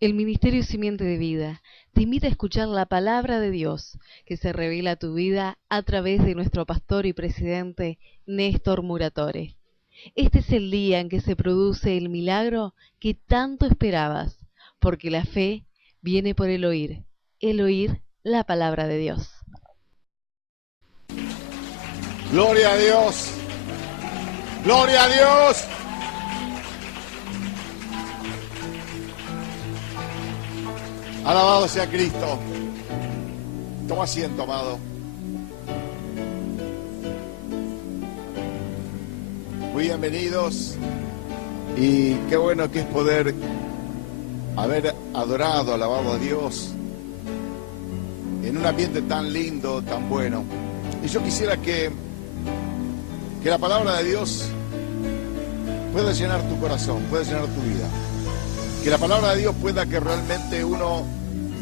El Ministerio Simiente de Vida te invita a escuchar la palabra de Dios que se revela a tu vida a través de nuestro pastor y presidente Néstor Muratore. Este es el día en que se produce el milagro que tanto esperabas, porque la fe viene por el oír la palabra de Dios. Gloria a Dios. Gloria a Dios. Alabado sea Cristo. Toma asiento, amado. Muy bienvenidos. Y qué bueno que es poder haber adorado, alabado a Dios en un ambiente tan lindo, tan bueno. Y yo quisiera que la palabra de Dios pueda llenar tu corazón, pueda llenar tu vida. Que la palabra de Dios pueda que realmente uno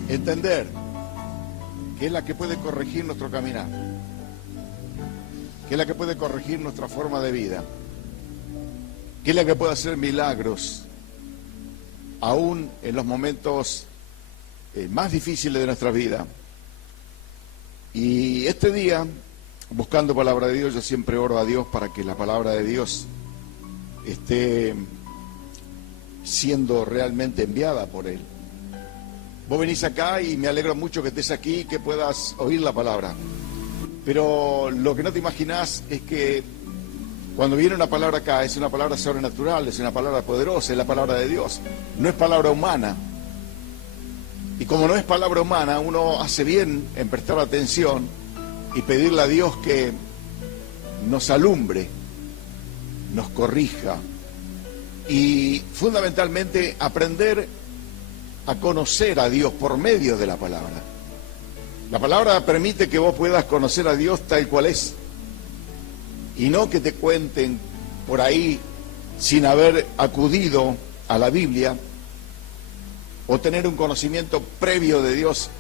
entender que es la que puede corregir nuestro caminar, que es la que puede corregir nuestra forma de vida, que es la que puede hacer milagros, aún en los momentos más difíciles de nuestra vida. Y este día, buscando palabra de Dios, yo siempre oro a Dios para que la palabra de Dios esté siendo realmente enviada por Él. Vos venís acá y me alegro mucho que estés aquí y que puedas oír la palabra. Pero lo que no te imaginás es que cuando viene una palabra acá, es una palabra sobrenatural, es una palabra poderosa, es la palabra de Dios. No es palabra humana. Y como no es palabra humana, uno hace bien en prestar atención y pedirle a Dios que nos alumbre, nos corrija y fundamentalmente aprender a conocer a Dios por medio de la palabra. La palabra permite que vos puedas conocer a Dios tal cual es y no que te cuenten por ahí sin haber acudido a la Biblia o tener un conocimiento previo de Dios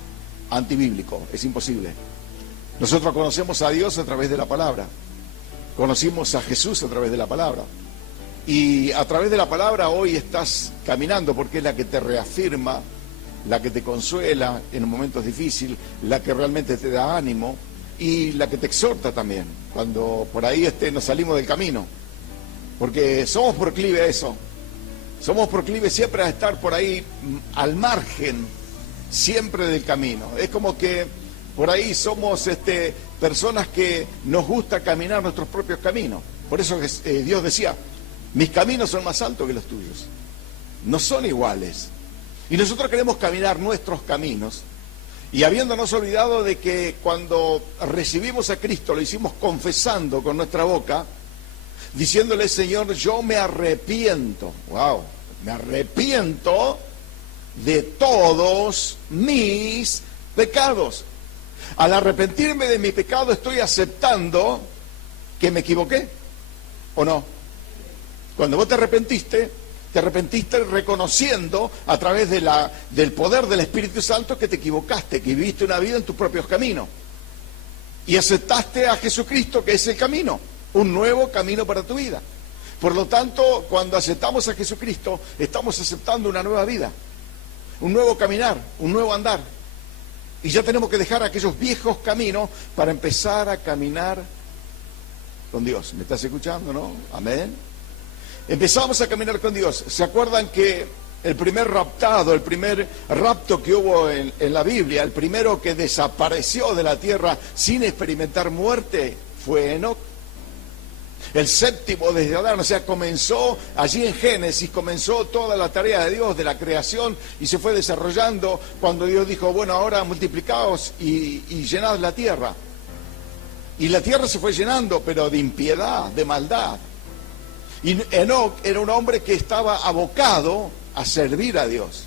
antibíblico. Es imposible. Nosotros conocemos a Dios a través de la palabra. Conocimos a Jesús a través de la palabra. Y a través de la palabra hoy estás caminando porque es la que te reafirma, la que te consuela en momentos difíciles, la que realmente te da ánimo y la que te exhorta también cuando por ahí nos salimos del camino. Porque somos proclives a eso. Somos proclives siempre a estar por ahí al margen, siempre del camino. Es como que por ahí somos personas que nos gusta caminar nuestros propios caminos. Por eso Dios decía, mis caminos son más altos que los tuyos. No son iguales. Y nosotros queremos caminar nuestros caminos. Y habiéndonos olvidado de que cuando recibimos a Cristo, lo hicimos confesando con nuestra boca, diciéndole, Señor, yo me arrepiento. Wow, me arrepiento de todos mis pecados. Al arrepentirme de mi pecado estoy aceptando que me equivoqué, ¿o no? Cuando vos te arrepentiste reconociendo a través del poder del Espíritu Santo que te equivocaste, que viviste una vida en tus propios caminos. Y aceptaste a Jesucristo, que es el camino, un nuevo camino para tu vida. Por lo tanto, cuando aceptamos a Jesucristo, estamos aceptando una nueva vida, un nuevo caminar, un nuevo andar. Y ya tenemos que dejar aquellos viejos caminos para empezar a caminar con Dios. ¿Me estás escuchando, no? Amén. Empezamos a caminar con Dios. ¿Se acuerdan que el primer raptado, el primer rapto que hubo en la Biblia, el primero que desapareció de la tierra sin experimentar muerte, fue Enoc? El séptimo desde Adán, o sea, comenzó allí en Génesis, comenzó toda la tarea de Dios, de la creación, y se fue desarrollando cuando Dios dijo, bueno, ahora multiplicaos y llenad la tierra. Y la tierra se fue llenando, pero de impiedad, de maldad. Y Enoc era un hombre que estaba abocado a servir a Dios.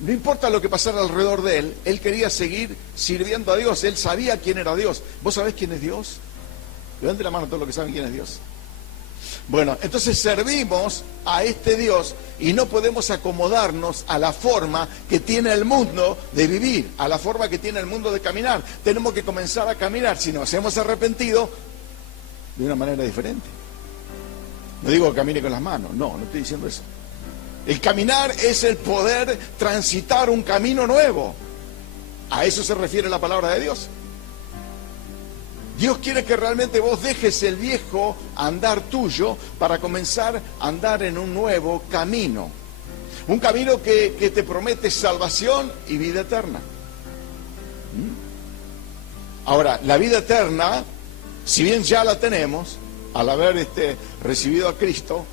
No importa lo que pasara alrededor de él quería seguir sirviendo a Dios, él sabía quién era Dios. ¿Vos sabés quién es Dios? Levanten la mano todos los que saben quién es Dios. Bueno, entonces servimos a este Dios y no podemos acomodarnos a la forma que tiene el mundo de vivir, a la forma que tiene el mundo de caminar. Tenemos que comenzar a caminar, si nos hemos arrepentido, de una manera diferente. No digo que camine con las manos, no estoy diciendo eso. El caminar es el poder transitar un camino nuevo. A eso se refiere la palabra de Dios. Dios quiere que realmente vos dejes el viejo andar tuyo para comenzar a andar en un nuevo camino. Un camino que te promete salvación y vida eterna. Ahora, la vida eterna, si bien ya la tenemos, al haber recibido a Cristo,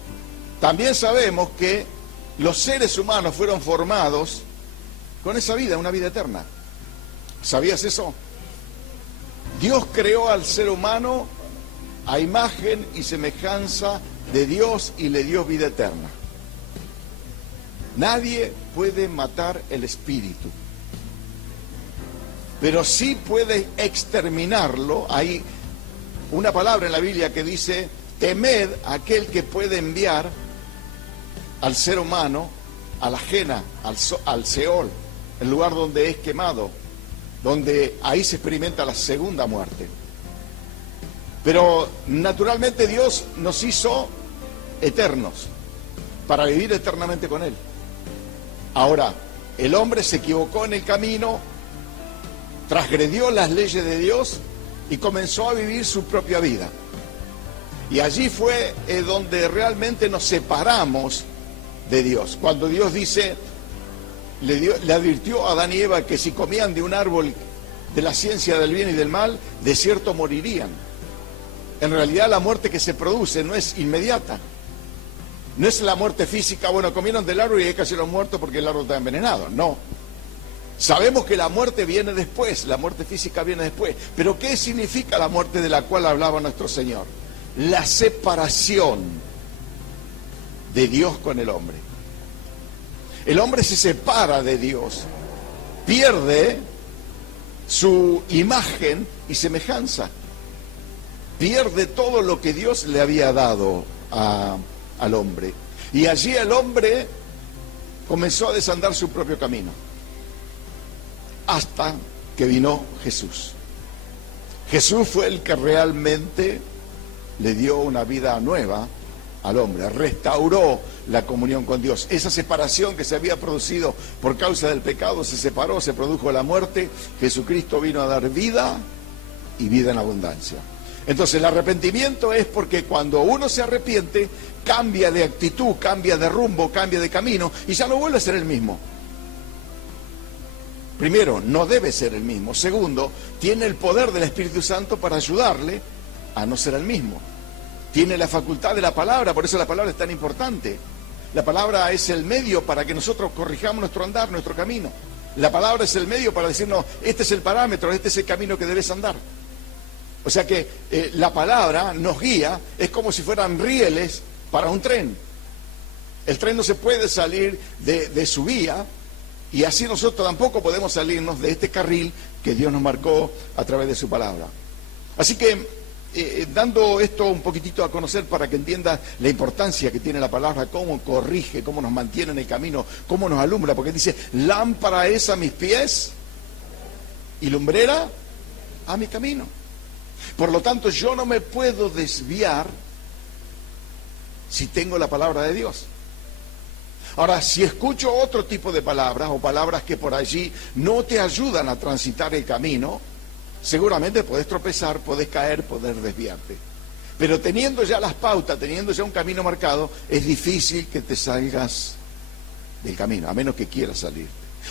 también sabemos que los seres humanos fueron formados con esa vida, una vida eterna. ¿Sabías eso? Dios creó al ser humano a imagen y semejanza de Dios y le dio vida eterna. Nadie puede matar el espíritu, pero sí puede exterminarlo. Hay una palabra en la Biblia que dice: temed a aquel que puede enviar al ser humano a la ajena, al Seol, el lugar donde es quemado, donde ahí se experimenta la segunda muerte. Pero naturalmente Dios nos hizo eternos para vivir eternamente con Él. Ahora, el hombre se equivocó en el camino, transgredió las leyes de Dios y comenzó a vivir su propia vida. Y allí fue donde realmente nos separamos de Dios. Cuando Dios dice, le advirtió a Adán y Eva que si comían de un árbol de la ciencia del bien y del mal, de cierto morirían. En realidad la muerte que se produce no es inmediata. No es la muerte física, bueno, comieron del árbol y hay que hacerlo muerto porque el árbol está envenenado. No. Sabemos que la muerte viene después, la muerte física viene después. Pero ¿qué significa la muerte de la cual hablaba nuestro Señor? La separación de Dios con el hombre. El hombre se separa de Dios, pierde su imagen y semejanza, pierde todo lo que Dios le había dado al hombre. Y allí el hombre comenzó a desandar su propio camino, hasta que vino Jesús. Jesús fue el que realmente le dio una vida nueva al hombre, restauró la comunión con Dios. Esa separación que se había producido por causa del pecado se separó, se produjo la muerte. Jesucristo vino a dar vida y vida en abundancia. Entonces el arrepentimiento es porque cuando uno se arrepiente, cambia de actitud, cambia de rumbo, cambia de camino y ya no vuelve a ser el mismo. Primero, no debe ser el mismo. Segundo, tiene el poder del Espíritu Santo para ayudarle a no ser el mismo. Tiene la facultad de la palabra, por eso la palabra es tan importante. La palabra es el medio para que nosotros corrijamos nuestro andar, nuestro camino. La palabra es el medio para decirnos, este es el parámetro, este es el camino que debes andar. O sea que la palabra nos guía, es como si fueran rieles para un tren. El tren no se puede salir de su vía, y así nosotros tampoco podemos salirnos de este carril que Dios nos marcó a través de su palabra. Así que, dando esto un poquitito a conocer para que entiendas la importancia que tiene la palabra, cómo corrige, cómo nos mantiene en el camino, cómo nos alumbra, porque dice, lámpara es a mis pies y lumbrera a mi camino. Por lo tanto, yo no me puedo desviar si tengo la palabra de Dios. Ahora, si escucho otro tipo de palabras o palabras que por allí no te ayudan a transitar el camino, seguramente podés tropezar, podés caer, podés desviarte. Pero teniendo ya las pautas, teniendo ya un camino marcado, es difícil que te salgas del camino, a menos que quieras salir,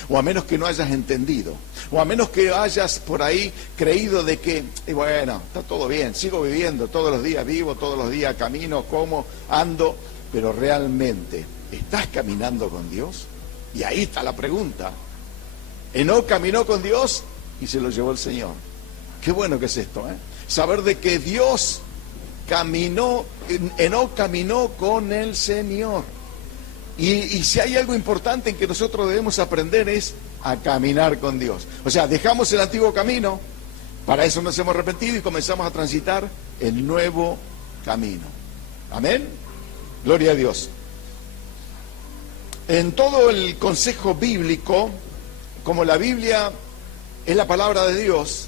o a menos que no hayas entendido, o a menos que hayas por ahí creído de que, bueno, está todo bien, sigo viviendo, todos los días vivo, todos los días camino, como, ando, pero realmente, ¿estás caminando con Dios? Y ahí está la pregunta. Enoc caminó con Dios y se lo llevó el Señor. Qué bueno que es esto, ¿eh? Saber de que Dios caminó, Enoc caminó con el Señor. Y si hay algo importante en que nosotros debemos aprender es a caminar con Dios. O sea, dejamos el antiguo camino, para eso nos hemos arrepentido y comenzamos a transitar el nuevo camino. Amén. Gloria a Dios. En todo el consejo bíblico, como la Biblia es la palabra de Dios,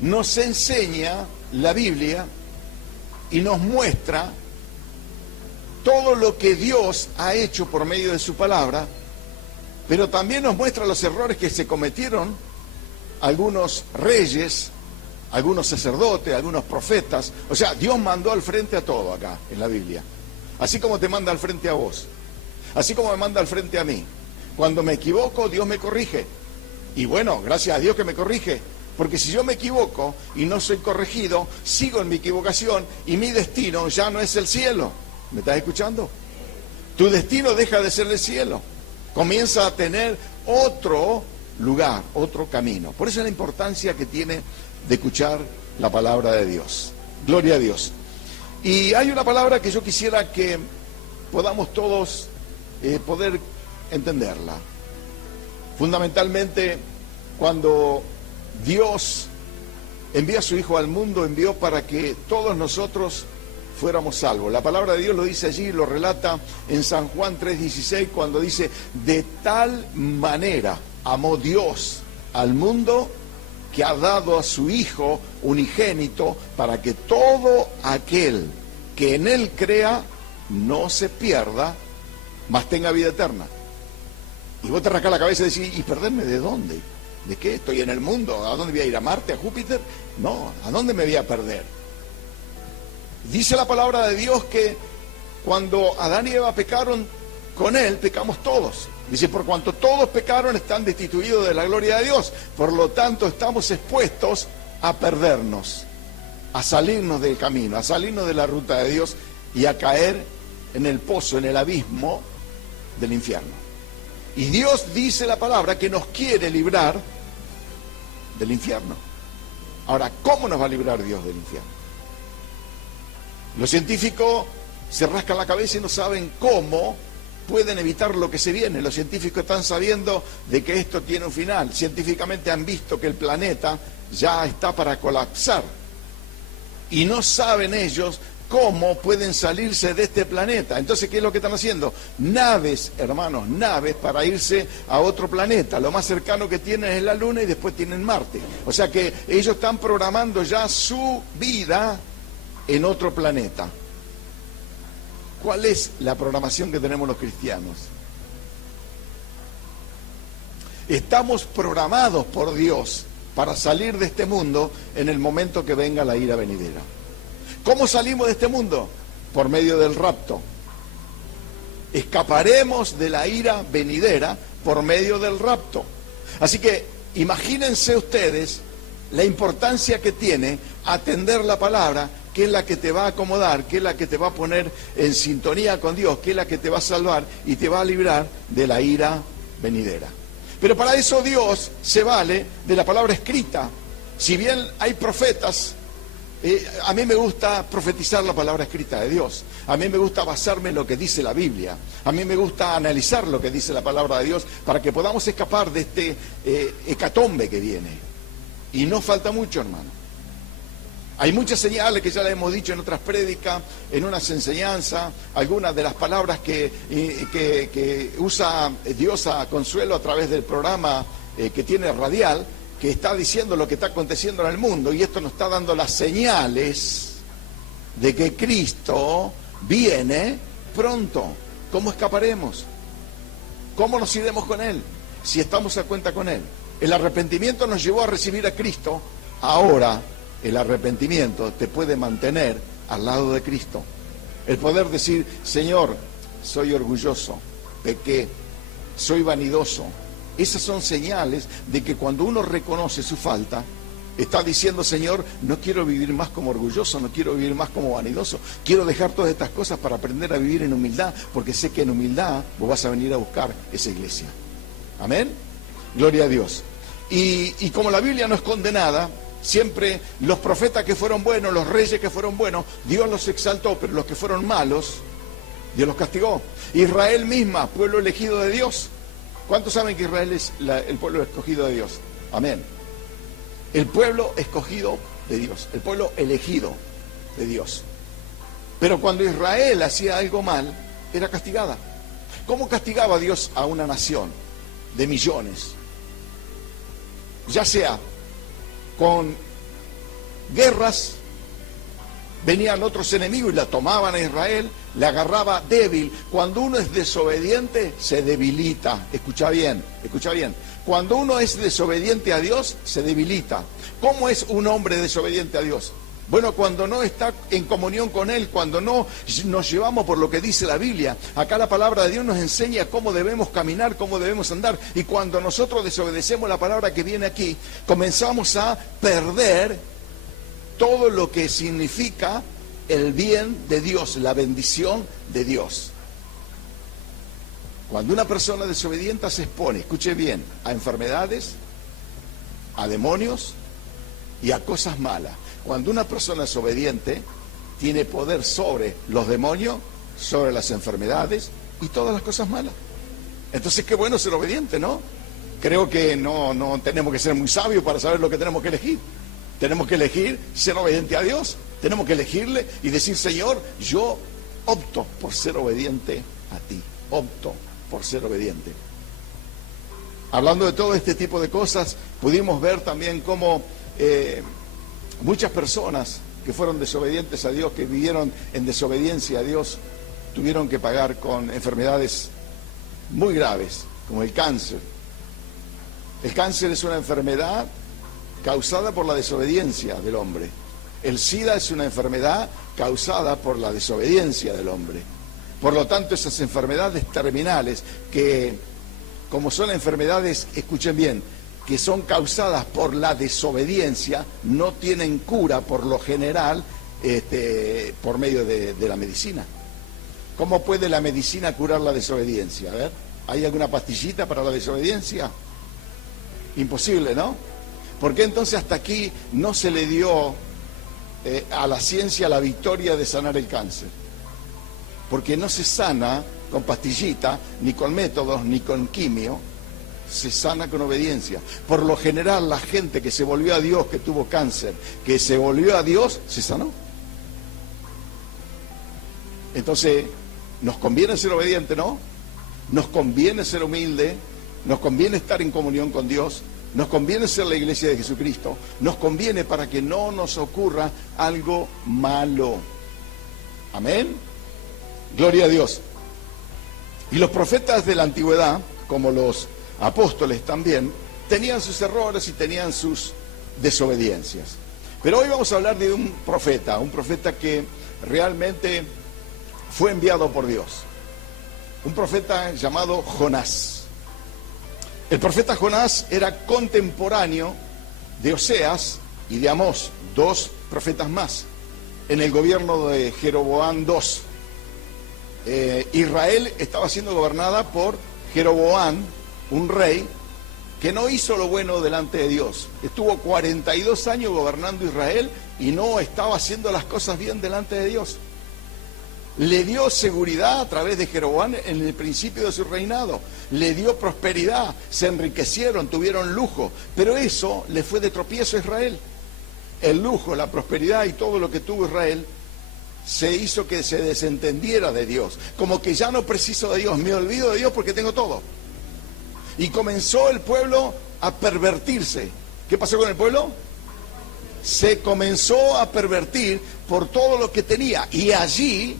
nos enseña la Biblia y nos muestra todo lo que Dios ha hecho por medio de su palabra, pero también nos muestra los errores que se cometieron algunos reyes, algunos sacerdotes, algunos profetas. O sea, Dios mandó al frente a todo acá en la Biblia. Así como te manda al frente a vos, así como me manda al frente a mí. Cuando me equivoco, Dios me corrige. Y bueno, gracias a Dios que me corrige. Porque si yo me equivoco y no soy corregido, sigo en mi equivocación y mi destino ya no es el cielo. ¿Me estás escuchando? Tu destino deja de ser el cielo. Comienza a tener otro lugar, otro camino. Por eso es la importancia que tiene de escuchar la palabra de Dios. Gloria a Dios. Y hay una palabra que yo quisiera que podamos todos poder entenderla. Fundamentalmente, cuando Dios envía a su Hijo al mundo, envió para que todos nosotros fuéramos salvos. La palabra de Dios lo dice allí, lo relata en San Juan 3:16, cuando dice: de tal manera amó Dios al mundo que ha dado a su Hijo unigénito, para que todo aquel que en Él crea no se pierda, mas tenga vida eterna. Y vos te rascás la cabeza y decís: ¿y perderme de dónde? ¿De qué? ¿Estoy en el mundo? ¿A dónde voy a ir? ¿A Marte? ¿A Júpiter? No, ¿a dónde me voy a perder? Dice la palabra de Dios que cuando Adán y Eva pecaron, con Él pecamos todos. Dice: por cuanto todos pecaron, están destituidos de la gloria de Dios. Por lo tanto, estamos expuestos a perdernos, a salirnos del camino, a salirnos de la ruta de Dios y a caer en el pozo, en el abismo del infierno. Y Dios, dice la palabra, que nos quiere librar del infierno. Ahora, ¿cómo nos va a librar Dios del infierno? Los científicos se rascan la cabeza y no saben cómo pueden evitar lo que se viene. Los científicos están sabiendo de que esto tiene un final. Científicamente han visto que el planeta ya está para colapsar. Y no saben ellos cómo pueden salirse de este planeta. Entonces, ¿qué es lo que están haciendo? Naves, hermanos, naves para irse a otro planeta. Lo más cercano que tienen es la Luna y después tienen Marte. O sea que ellos están programando ya su vida en otro planeta. ¿Cuál es la programación que tenemos los cristianos? Estamos programados por Dios para salir de este mundo en el momento que venga la ira venidera. ¿Cómo salimos de este mundo? Por medio del rapto. Escaparemos de la ira venidera por medio del rapto. Así que imagínense ustedes la importancia que tiene atender la palabra, que es la que te va a acomodar, que es la que te va a poner en sintonía con Dios, que es la que te va a salvar y te va a librar de la ira venidera. Pero para eso Dios se vale de la palabra escrita. Si bien hay profetas, a mí me gusta profetizar la palabra escrita de Dios. A mí me gusta basarme en lo que dice la Biblia. A mí me gusta analizar lo que dice la palabra de Dios para que podamos escapar de este hecatombe que viene. Y no falta mucho, hermano. Hay muchas señales que ya las hemos dicho en otras prédicas, en unas enseñanzas, algunas de las palabras que usa Dios a Consuelo a través del programa que tiene radial, que está diciendo lo que está aconteciendo en el mundo, y esto nos está dando las señales de que Cristo viene pronto. ¿Cómo escaparemos? ¿Cómo nos iremos con Él? Si estamos a cuenta con Él. El arrepentimiento nos llevó a recibir a Cristo. Ahora el arrepentimiento te puede mantener al lado de Cristo. El poder decir: Señor, soy orgulloso, pequé, soy vanidoso. Esas son señales de que cuando uno reconoce su falta, está diciendo: Señor, no quiero vivir más como orgulloso, no quiero vivir más como vanidoso. Quiero dejar todas estas cosas para aprender a vivir en humildad, porque sé que en humildad vos vas a venir a buscar esa iglesia. Amén. Gloria a Dios. Y como la Biblia no es condenada, siempre los profetas que fueron buenos, los reyes que fueron buenos, Dios los exaltó, pero los que fueron malos, Dios los castigó. Israel misma, pueblo elegido de Dios. ¿Cuántos saben que Israel es el pueblo escogido de Dios? Amén. El pueblo escogido de Dios, el pueblo elegido de Dios. Pero cuando Israel hacía algo mal, era castigada. ¿Cómo castigaba Dios a una nación de millones? Ya sea con guerras, Venían otros enemigos y la tomaban a Israel, la agarraba débil. Cuando uno es desobediente, se debilita. Escucha bien, escucha bien. Cuando uno es desobediente a Dios, se debilita. ¿Cómo es un hombre desobediente a Dios? Bueno, cuando no está en comunión con Él, cuando no nos llevamos por lo que dice la Biblia. Acá la palabra de Dios nos enseña cómo debemos caminar, cómo debemos andar. Y cuando nosotros desobedecemos la palabra que viene aquí, comenzamos a perder todo lo que significa el bien de Dios, la bendición de Dios. Cuando una persona desobediente se expone, escuche bien, a enfermedades, a demonios y a cosas malas. Cuando una persona es obediente, tiene poder sobre los demonios, sobre las enfermedades y todas las cosas malas. Entonces, qué bueno ser obediente, ¿no? Creo que no tenemos que ser muy sabios para saber lo que tenemos que elegir. Tenemos que elegir ser obediente a Dios. Tenemos que elegirle y decir, Señor, yo opto por ser obediente a ti. Opto por ser obediente. Hablando de todo este tipo de cosas, pudimos ver también cómo muchas personas que fueron desobedientes a Dios, que vivieron en desobediencia a Dios, tuvieron que pagar con enfermedades muy graves, como el cáncer. El cáncer es una enfermedad causada por la desobediencia del hombre. El SIDA es una enfermedad causada por la desobediencia del hombre. Por lo tanto, esas enfermedades terminales que, como son enfermedades, escuchen bien, que son causadas por la desobediencia, no tienen cura por lo general por medio de la medicina. ¿Cómo puede la medicina curar la desobediencia? A ver, ¿hay alguna pastillita para la desobediencia? Imposible, ¿no? ¿Por qué entonces hasta aquí no se le dio a la ciencia la victoria de sanar el cáncer? Porque no se sana con pastillita, ni con métodos, ni con quimio, se sana con obediencia. Por lo general, la gente que se volvió a Dios, que tuvo cáncer, que se volvió a Dios, se sanó. Entonces, nos conviene ser obediente, ¿no? Nos conviene ser humilde, nos conviene estar en comunión con Dios, nos conviene ser la iglesia de Jesucristo, nos conviene para que no nos ocurra algo malo. Amén. Gloria a Dios. Y los profetas de la antigüedad, como los apóstoles también, tenían sus errores y tenían sus desobediencias. Pero hoy vamos a hablar de un profeta que realmente fue enviado por Dios. Un profeta llamado Jonás. El profeta Jonás era contemporáneo de Oseas y de Amós, dos profetas más, en el gobierno de Jeroboam II. Israel estaba siendo gobernada por Jeroboam, un rey que no hizo lo bueno delante de Dios. Estuvo 42 años gobernando Israel y no estaba haciendo las cosas bien delante de Dios. Le dio seguridad a través de Jeroboam en el principio de su reinado. Le dio prosperidad, se enriquecieron, tuvieron lujo. Pero eso le fue de tropiezo a Israel. El lujo, la prosperidad y todo lo que tuvo Israel se hizo que se desentendiera de Dios. Como que ya no preciso de Dios, me olvido de Dios porque tengo todo. Y comenzó el pueblo a pervertirse. ¿Qué pasó con el pueblo? Se comenzó a pervertir por todo lo que tenía. Y allí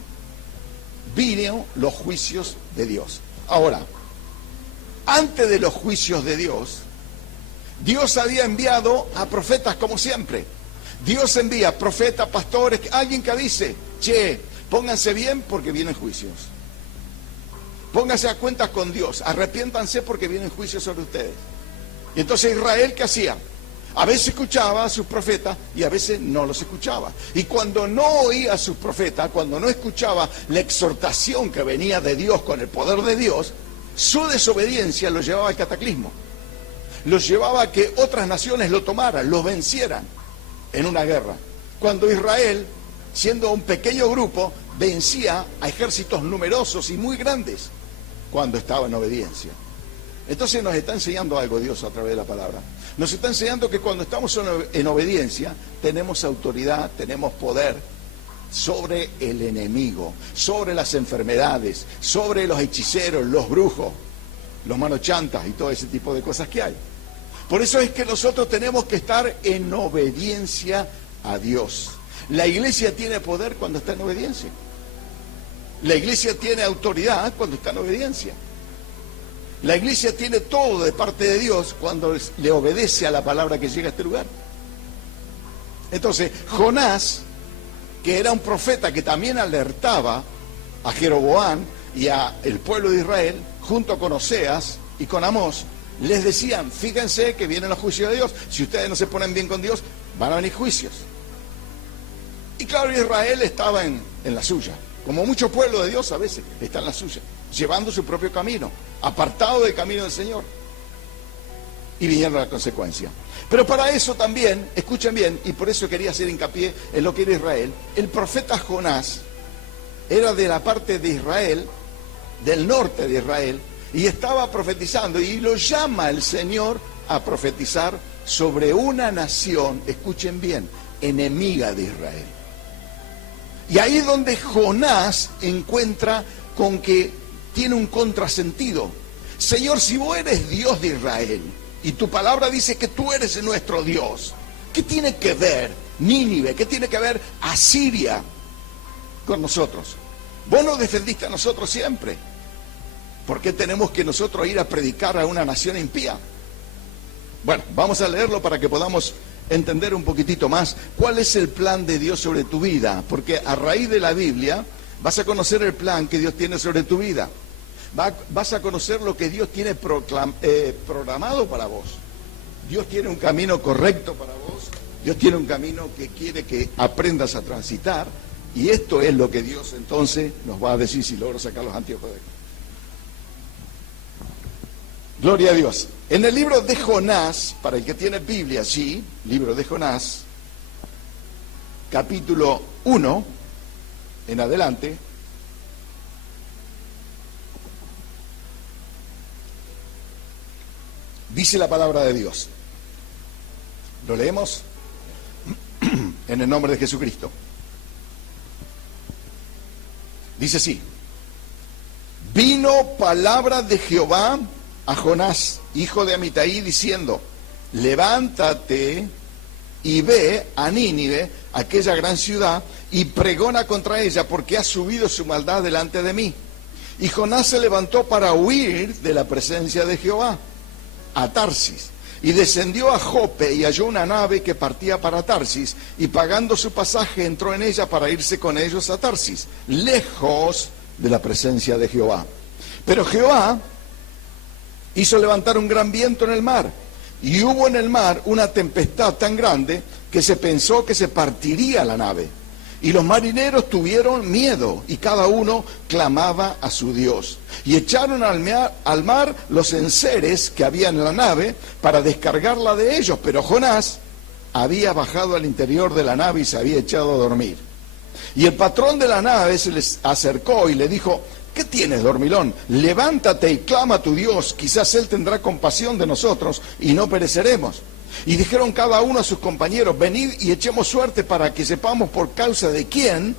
vinieron los juicios de Dios. Ahora, antes de los juicios de Dios, Dios había enviado a profetas como siempre. Dios envía profetas, pastores, alguien que dice, che, pónganse bien porque vienen juicios. Pónganse a cuentas con Dios, arrepiéntanse porque vienen juicios sobre ustedes. Y entonces Israel, ¿qué hacía? A veces escuchaba a sus profetas y a veces no los escuchaba. Y cuando no oía a sus profetas, cuando no escuchaba la exhortación que venía de Dios con el poder de Dios, su desobediencia lo llevaba al cataclismo. Los llevaba a que otras naciones lo tomaran, los vencieran en una guerra. Cuando Israel, siendo un pequeño grupo, vencía a ejércitos numerosos y muy grandes cuando estaba en obediencia. Entonces nos está enseñando algo Dios a través de la palabra. Nos está enseñando que cuando estamos en obediencia tenemos autoridad, tenemos poder sobre el enemigo, sobre las enfermedades, sobre los hechiceros, los brujos, los manochantas y todo ese tipo de cosas que hay. Por eso es que nosotros tenemos que estar en obediencia a Dios. La iglesia tiene poder cuando está en obediencia. La iglesia tiene autoridad cuando está en obediencia. La iglesia tiene todo de parte de Dios cuando le obedece a la palabra que llega a este lugar. Entonces, Jonás, que era un profeta que también alertaba a Jeroboam y a el pueblo de Israel, junto con Oseas y con Amós, les decían, fíjense que vienen los juicios de Dios. Si ustedes no se ponen bien con Dios, van a venir juicios. Y claro, Israel estaba en la suya. Como mucho pueblo de Dios a veces está en la suya, llevando su propio camino, apartado del camino del Señor. Y vinieron la consecuencia. Pero para eso también, escuchen bien, y por eso quería hacer hincapié en lo que era Israel, el profeta Jonás era de la parte de Israel, del norte de Israel, y estaba profetizando, y lo llama el Señor a profetizar sobre una nación, escuchen bien, enemiga de Israel. Y ahí es donde Jonás encuentra con que tiene un contrasentido. Señor, si vos eres Dios de Israel, y tu palabra dice que tú eres nuestro Dios, ¿qué tiene que ver Nínive? ¿Qué tiene que ver Asiria con nosotros? Vos nos defendiste a nosotros siempre. ¿Por qué tenemos que nosotros ir a predicar a una nación impía? Bueno, vamos a leerlo para que podamos entender un poquitito más cuál es el plan de Dios sobre tu vida, porque a raíz de la Biblia vas a conocer el plan que Dios tiene sobre tu vida. Vas a conocer lo que Dios tiene programado para vos. Dios tiene un camino correcto para vos. Dios tiene un camino que quiere que aprendas a transitar. Y esto es lo que Dios entonces nos va a decir si logro sacar los anteojos de aquí. Gloria a Dios. En el libro de Jonás, para el que tiene Biblia, sí, libro de Jonás, capítulo 1, en adelante, dice la palabra de Dios. ¿Lo leemos? En el nombre de Jesucristo. Dice así: vino palabra de Jehová a Jonás, hijo de Amitai, diciendo: levántate y ve a Nínive, aquella gran ciudad, y pregona contra ella, porque ha subido su maldad delante de mí. Y Jonás se levantó para huir de la presencia de Jehová a Tarsis, y descendió a Jope y halló una nave que partía para Tarsis, y pagando su pasaje entró en ella para irse con ellos a Tarsis, lejos de la presencia de Jehová. Pero Jehová hizo levantar un gran viento en el mar, y hubo en el mar una tempestad tan grande que se pensó que se partiría la nave. Y los marineros tuvieron miedo, y cada uno clamaba a su Dios. Y echaron al mar los enseres que había en la nave para descargarla de ellos. Pero Jonás había bajado al interior de la nave y se había echado a dormir. Y el patrón de la nave se les acercó y le dijo: ¿qué tienes, dormilón? Levántate y clama a tu Dios, quizás Él tendrá compasión de nosotros y no pereceremos. Y dijeron cada uno a sus compañeros: venid y echemos suerte para que sepamos por causa de quién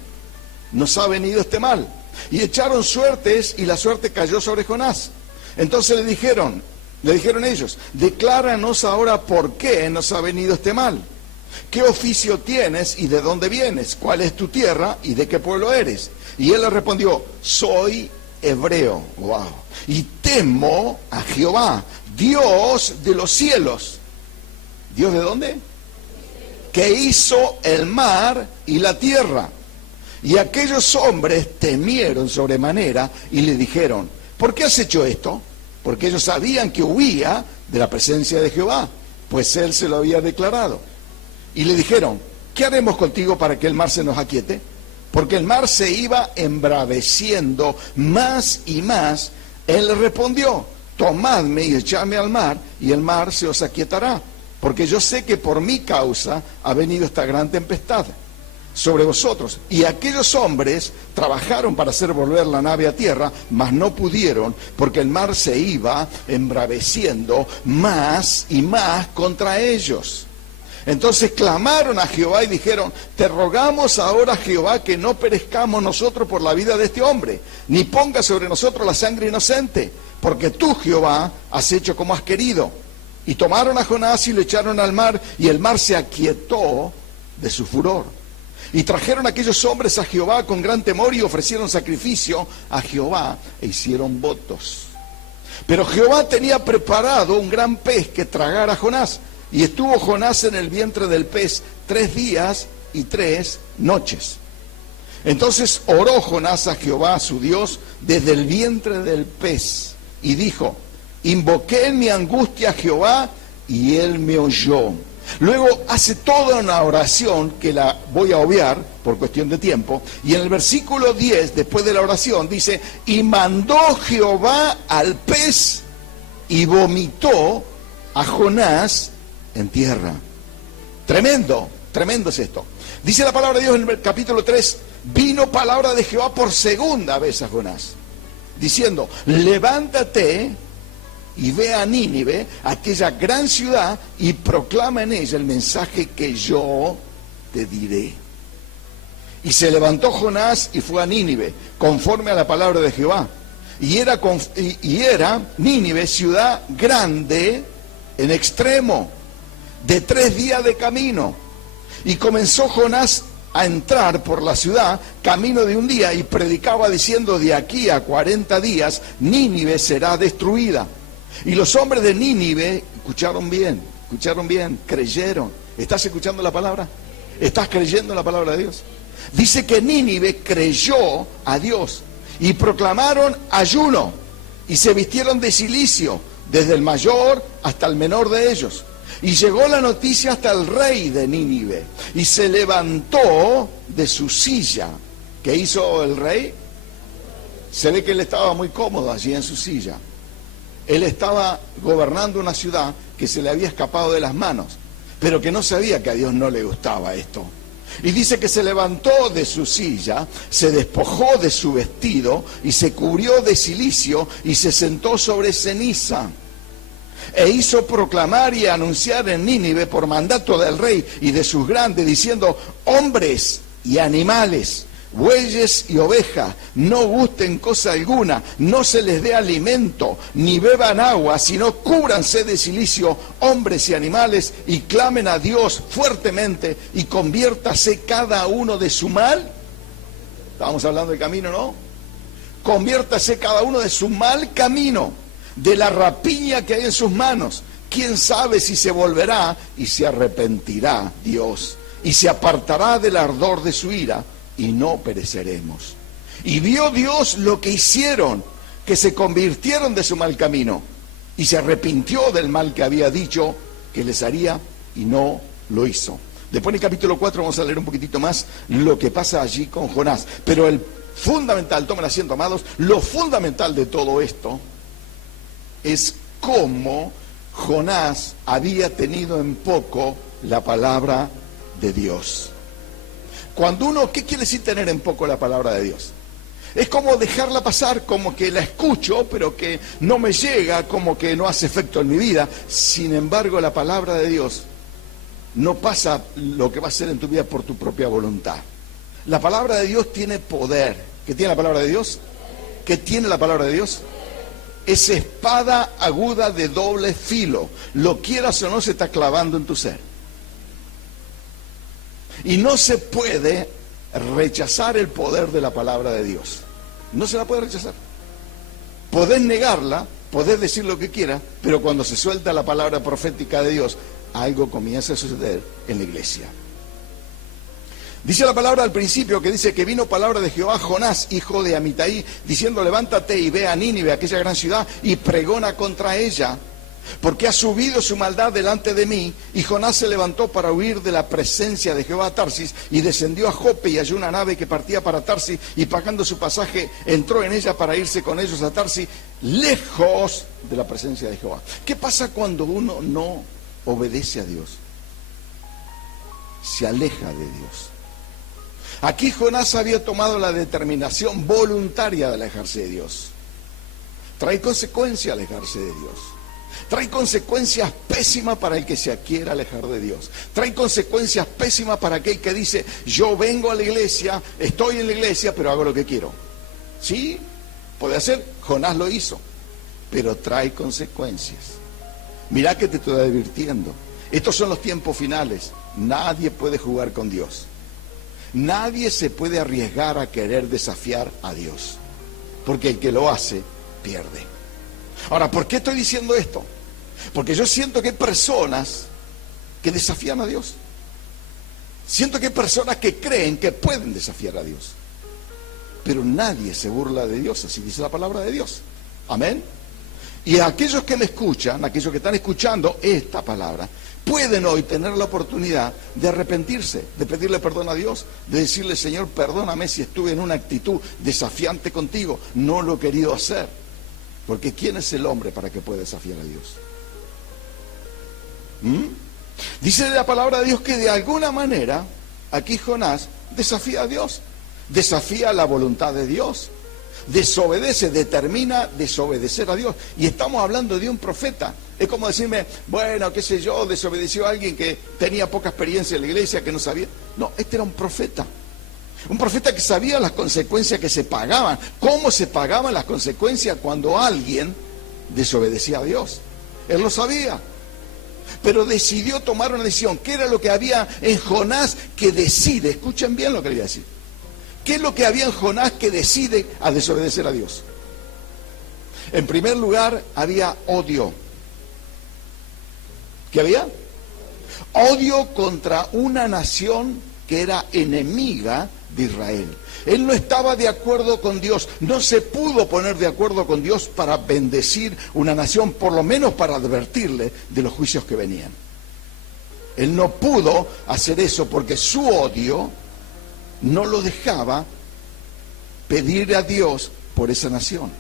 nos ha venido este mal. Y echaron suertes, y la suerte cayó sobre Jonás. Entonces le dijeron ellos: decláranos ahora por qué nos ha venido este mal. ¿Qué oficio tienes y de dónde vienes? ¿Cuál es tu tierra y de qué pueblo eres? Y él le respondió: soy hebreo. Wow. Y temo a Jehová, Dios de los cielos. ¿Dios de dónde? Que hizo el mar y la tierra. Y aquellos hombres temieron sobremanera y le dijeron: ¿por qué has hecho esto? Porque ellos sabían que huía de la presencia de Jehová, pues él se lo había declarado. Y le dijeron: ¿qué haremos contigo para que el mar se nos aquiete? Porque el mar se iba embraveciendo más y más. Él le respondió: tomadme y echadme al mar, y el mar se os aquietará. Porque yo sé que por mi causa ha venido esta gran tempestad sobre vosotros. Y aquellos hombres trabajaron para hacer volver la nave a tierra, mas no pudieron, porque el mar se iba embraveciendo más y más contra ellos. Entonces clamaron a Jehová y dijeron: te rogamos ahora, Jehová, que no perezcamos nosotros por la vida de este hombre, ni ponga sobre nosotros la sangre inocente, porque tú, Jehová, has hecho como has querido. Y tomaron a Jonás y lo echaron al mar, y el mar se aquietó de su furor. Y trajeron aquellos hombres a Jehová con gran temor y ofrecieron sacrificio a Jehová e hicieron votos. Pero Jehová tenía preparado un gran pez que tragara a Jonás, y estuvo Jonás en el vientre del pez 3 días y 3 noches. Entonces oró Jonás a Jehová su Dios desde el vientre del pez y dijo: invoqué en mi angustia a Jehová y él me oyó. Luego hace toda una oración que la voy a obviar por cuestión de tiempo, y en el versículo 10, después de la oración, dice: y mandó Jehová al pez y vomitó a Jonás en tierra. Tremendo, tremendo es esto. Dice la palabra de Dios en el capítulo 3, vino palabra de Jehová por segunda vez a Jonás, diciendo: levántate y ve a Nínive, aquella gran ciudad, y proclama en ella el mensaje que yo te diré. Y se levantó Jonás y fue a Nínive, conforme a la palabra de Jehová. Y era Nínive ciudad grande en extremo, de 3 días de camino. Y comenzó Jonás a entrar por la ciudad, camino de un día, y predicaba diciendo: de aquí a 40 días Nínive será destruida. Y los hombres de Nínive escucharon bien, creyeron. ¿Estás escuchando la palabra? ¿Estás creyendo la palabra de Dios? Dice que Nínive creyó a Dios y proclamaron ayuno y se vistieron de cilicio, desde el mayor hasta el menor de ellos. Y llegó la noticia hasta el rey de Nínive y se levantó de su silla. ¿Qué hizo el rey? Se ve que él estaba muy cómodo allí en su silla. Él estaba gobernando una ciudad que se le había escapado de las manos, pero que no sabía que a Dios no le gustaba esto. Y dice que se levantó de su silla, se despojó de su vestido y se cubrió de cilicio y se sentó sobre ceniza. E hizo proclamar y anunciar en Nínive por mandato del rey y de sus grandes, diciendo: hombres y animales, bueyes y ovejas, no gusten cosa alguna, no se les dé alimento, ni beban agua, sino cúbranse de cilicio, hombres y animales, y clamen a Dios fuertemente, y conviértase cada uno de su mal. Estábamos hablando del camino, ¿no? Conviértase cada uno de su mal camino, de la rapiña que hay en sus manos. ¿Quién sabe si se volverá y se arrepentirá Dios, y se apartará del ardor de su ira, y no pereceremos? Y vio Dios lo que hicieron, que se convirtieron de su mal camino, y se arrepintió del mal que había dicho que les haría, y no lo hizo. Después en el capítulo 4 vamos a leer un poquitito más lo que pasa allí con Jonás. Pero el fundamental, tomen asiento amados, lo fundamental de todo esto es cómo Jonás había tenido en poco la palabra de Dios. Cuando uno, ¿qué quiere decir tener en poco la palabra de Dios? Es como dejarla pasar, como que la escucho, pero que no me llega, como que no hace efecto en mi vida. Sin embargo, la palabra de Dios no pasa lo que va a hacer en tu vida por tu propia voluntad. La palabra de Dios tiene poder. ¿Qué tiene la palabra de Dios? ¿Qué tiene la palabra de Dios? Es espada aguda de doble filo. Lo quieras o no, se está clavando en tu ser. Y no se puede rechazar el poder de la palabra de Dios. No se la puede rechazar. Podés negarla, podés decir lo que quieras, pero cuando se suelta la palabra profética de Dios, algo comienza a suceder en la iglesia. Dice la palabra al principio, que dice que vino palabra de Jehová a Jonás, hijo de Amitai, diciendo: levántate y ve a Nínive, aquella gran ciudad, y pregona contra ella, porque ha subido su maldad delante de mí. Y Jonás se levantó para huir de la presencia de Jehová a Tarsis, y descendió a Jope, y halló una nave que partía para Tarsis, y pagando su pasaje entró en ella para irse con ellos a Tarsis, lejos de la presencia de Jehová. ¿Qué pasa cuando uno no obedece a Dios? Se aleja de Dios. Aquí Jonás había tomado la determinación voluntaria de alejarse de Dios. Trae consecuencias alejarse de Dios. Trae consecuencias pésimas para el que se quiera alejar de Dios. Trae consecuencias pésimas para aquel que dice: yo vengo a la iglesia, estoy en la iglesia, pero hago lo que quiero. Sí, puede hacer. Jonás lo hizo, pero trae consecuencias. Mirá que te estoy advirtiendo. Estos son los tiempos finales. Nadie puede jugar con Dios. Nadie se puede arriesgar a querer desafiar a Dios, porque el que lo hace, pierde. Ahora, ¿por qué estoy diciendo esto? Porque yo siento que hay personas que desafían a Dios. Siento que hay personas que creen que pueden desafiar a Dios. Pero nadie se burla de Dios, así dice la palabra de Dios. Amén. Y aquellos que me escuchan, aquellos que están escuchando esta palabra, pueden hoy tener la oportunidad de arrepentirse, de pedirle perdón a Dios, de decirle: Señor, perdóname si estuve en una actitud desafiante contigo, no lo he querido hacer. Porque ¿quién es el hombre para que pueda desafiar a Dios? Dice la palabra de Dios que de alguna manera, aquí Jonás desafía a Dios, desafía la voluntad de Dios, desobedece, determina desobedecer a Dios. Y estamos hablando de un profeta. Es como decirme: bueno, qué sé yo, desobedeció a alguien que tenía poca experiencia en la iglesia, que no sabía. No, este era un profeta. Un profeta que sabía las consecuencias que se pagaban, cómo se pagaban las consecuencias cuando alguien desobedecía a Dios. Él lo sabía, pero decidió tomar una decisión. ¿Qué era lo que había en Jonás que decide? Escuchen bien lo que le voy a decir. ¿Qué es lo que había en Jonás que decide a desobedecer a Dios? En primer lugar, había odio. ¿Qué había? Odio contra una nación que era enemiga de Israel. Él no estaba de acuerdo con Dios, no se pudo poner de acuerdo con Dios para bendecir una nación, por lo menos para advertirle de los juicios que venían. Él no pudo hacer eso porque su odio no lo dejaba pedir a Dios por esa nación.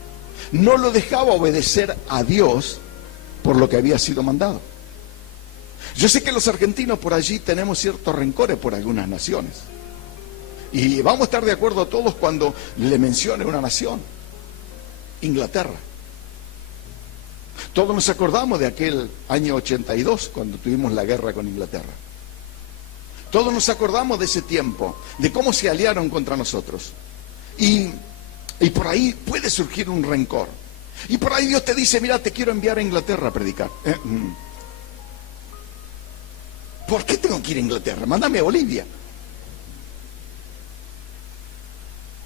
No lo dejaba obedecer a Dios por lo que había sido mandado. Yo sé que los argentinos por allí tenemos ciertos rencores por algunas naciones. Y vamos a estar de acuerdo todos cuando le mencione una nación: Inglaterra. Todos nos acordamos de aquel año 82 cuando tuvimos la guerra con Inglaterra. Todos nos acordamos de ese tiempo, de cómo se aliaron contra nosotros. Y por ahí puede surgir un rencor. Y por ahí Dios te dice: mira, te quiero enviar a Inglaterra a predicar. ¿Por qué tengo que ir a Inglaterra? Mándame a Bolivia.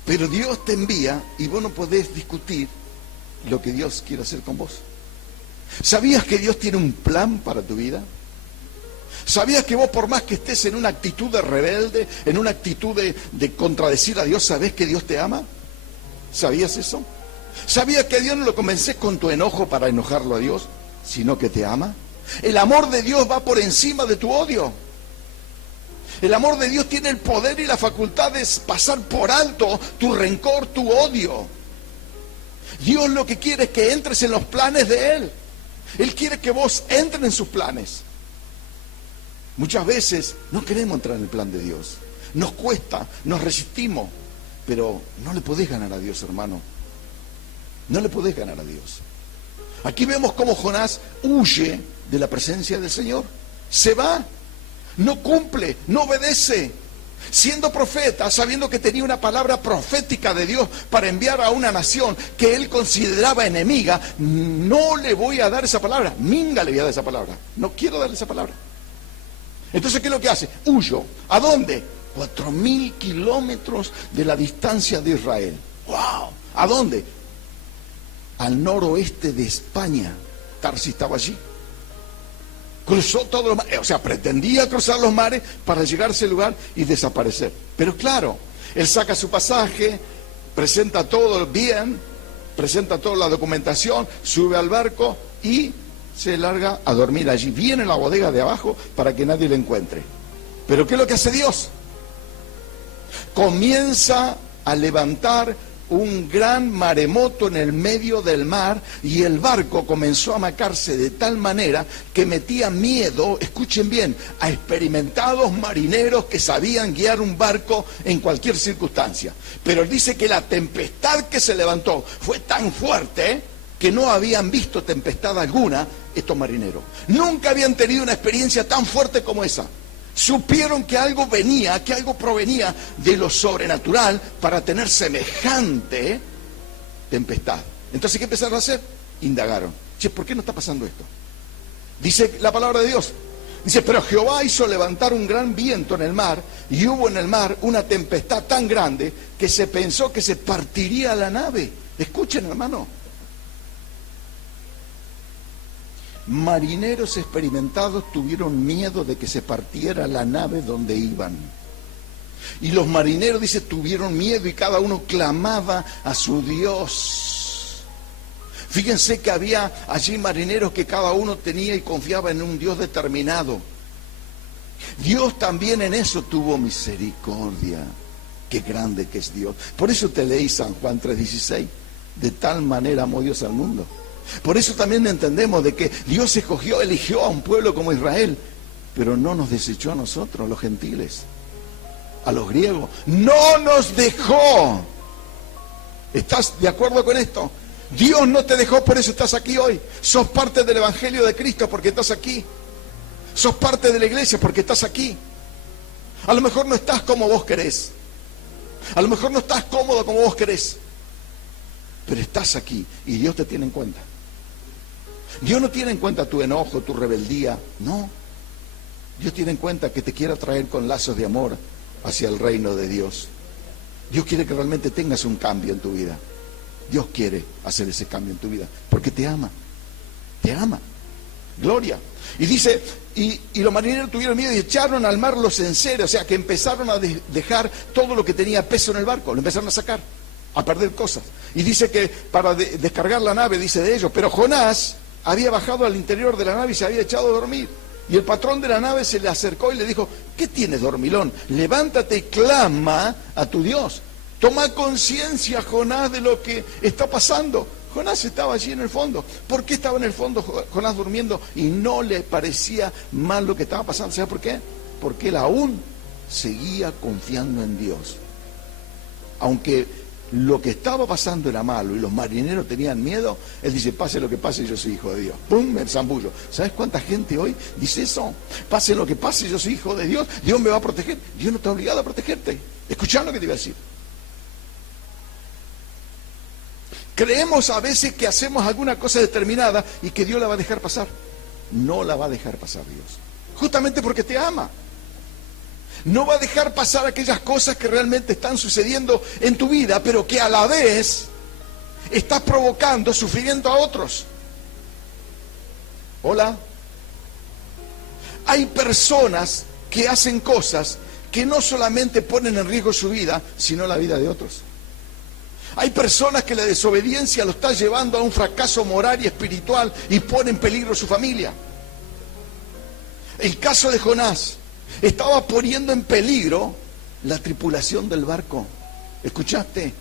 Pero Dios te envía y vos no podés discutir lo que Dios quiere hacer con vos. ¿Sabías que Dios tiene un plan para tu vida? ¿Sabías que vos, por más que estés en una actitud de rebelde, en una actitud de contradecir a Dios, sabés que Dios te ama? ¿Sabías eso? ¿Sabías que a Dios no lo convences con tu enojo para enojarlo a Dios, sino que te ama? El amor de Dios va por encima de tu odio. El amor de Dios tiene el poder y la facultad de pasar por alto tu rencor, tu odio. Dios lo que quiere es que entres en los planes de Él. Él quiere que vos entres en sus planes. Muchas veces no queremos entrar en el plan de Dios. Nos cuesta, nos resistimos. Pero no le podés ganar a Dios, hermano. No le podés ganar a Dios. Aquí vemos cómo Jonás huye de la presencia del Señor. Se va. No cumple, no obedece. Siendo profeta, sabiendo que tenía una palabra profética de Dios para enviar a una nación que él consideraba enemiga, no le voy a dar esa palabra. Minga le voy a dar esa palabra. No quiero darle esa palabra. Entonces, ¿qué es lo que hace? Huyo. ¿A dónde? 4.000 kilómetros de la distancia de Israel. ¡Wow! ¿A dónde? Al noroeste de España. Tarsis estaba allí. Cruzó todos los mares, o sea, pretendía cruzar los mares para llegar a ese lugar y desaparecer. Pero claro, él saca su pasaje, presenta todo bien, presenta toda la documentación, sube al barco y se larga a dormir allí, bien en la bodega de abajo para que nadie le encuentre. Pero ¿qué es lo que hace Dios? Comienza a levantar un gran maremoto en el medio del mar y el barco comenzó a amacarse de tal manera que metía miedo, escuchen bien, a experimentados marineros que sabían guiar un barco en cualquier circunstancia. Pero él dice que la tempestad que se levantó fue tan fuerte que no habían visto tempestad alguna estos marineros. Nunca habían tenido una experiencia tan fuerte como esa. Supieron que algo venía, que algo provenía de lo sobrenatural para tener semejante tempestad. Entonces, ¿qué empezaron a hacer? Indagaron. Che, ¿por qué no está pasando esto? Dice la palabra de Dios Dice, pero Jehová hizo levantar un gran viento en el mar, y hubo en el mar una tempestad tan grande que se pensó que se partiría la nave. Escuchen, hermano. Marineros experimentados tuvieron miedo de que se partiera la nave donde iban. Y los marineros, dice, tuvieron miedo y cada uno clamaba a su Dios. Fíjense que había allí marineros que cada uno tenía y confiaba en un Dios determinado. Dios también en eso tuvo misericordia. Qué grande que es Dios. Por eso te leí San Juan 3:16. De tal manera amó Dios al mundo. Por eso también entendemos de que Dios eligió a un pueblo como Israel, pero no nos desechó a nosotros, los gentiles, a los griegos. No nos dejó. ¿Estás de acuerdo con esto? Dios no te dejó, por eso estás aquí hoy. Sos parte del Evangelio de Cristo porque estás aquí. Sos parte de la iglesia porque estás aquí. A lo mejor no estás como vos querés. A lo mejor no estás cómodo como vos querés. Pero estás aquí y Dios te tiene en cuenta. Dios no tiene en cuenta tu enojo, tu rebeldía. No. Dios tiene en cuenta que te quiere traer con lazos de amor hacia el reino de Dios. Dios quiere que realmente tengas un cambio en tu vida. Dios quiere hacer ese cambio en tu vida porque te ama. Te ama. Gloria. Y dice, y los marineros tuvieron miedo y echaron al mar los enseres, o sea que empezaron a dejar todo lo que tenía peso en el barco, lo empezaron a sacar, a perder cosas. Y dice que para descargar la nave, dice de ellos, pero Jonás había bajado al interior de la nave y se había echado a dormir. Y el patrón de la nave se le acercó y le dijo, ¿qué tienes, dormilón? Levántate y clama a tu Dios. Toma conciencia, Jonás, de lo que está pasando. Jonás estaba allí en el fondo. ¿Por qué estaba en el fondo Jonás durmiendo y no le parecía mal lo que estaba pasando? ¿Sabe por qué? Porque él aún seguía confiando en Dios. Aunque lo que estaba pasando era malo y los marineros tenían miedo, él dice, pase lo que pase, yo soy hijo de Dios. ¡Pum! El zambullo. ¿Sabes cuánta gente hoy dice eso? Pase lo que pase, yo soy hijo de Dios. Dios me va a proteger. Dios no está obligado a protegerte. Escuchá lo que te iba a decir. Creemos a veces que hacemos alguna cosa determinada y que Dios la va a dejar pasar. No la va a dejar pasar Dios. Justamente porque te ama. No va a dejar pasar aquellas cosas que realmente están sucediendo en tu vida, pero que a la vez estás provocando sufrimiento a otros. Hola. Hay personas que hacen cosas que no solamente ponen en riesgo su vida, sino la vida de otros. Hay personas que la desobediencia lo está llevando a un fracaso moral y espiritual y pone en peligro su familia. El caso de Jonás estaba poniendo en peligro la tripulación del barco. ¿Escuchaste?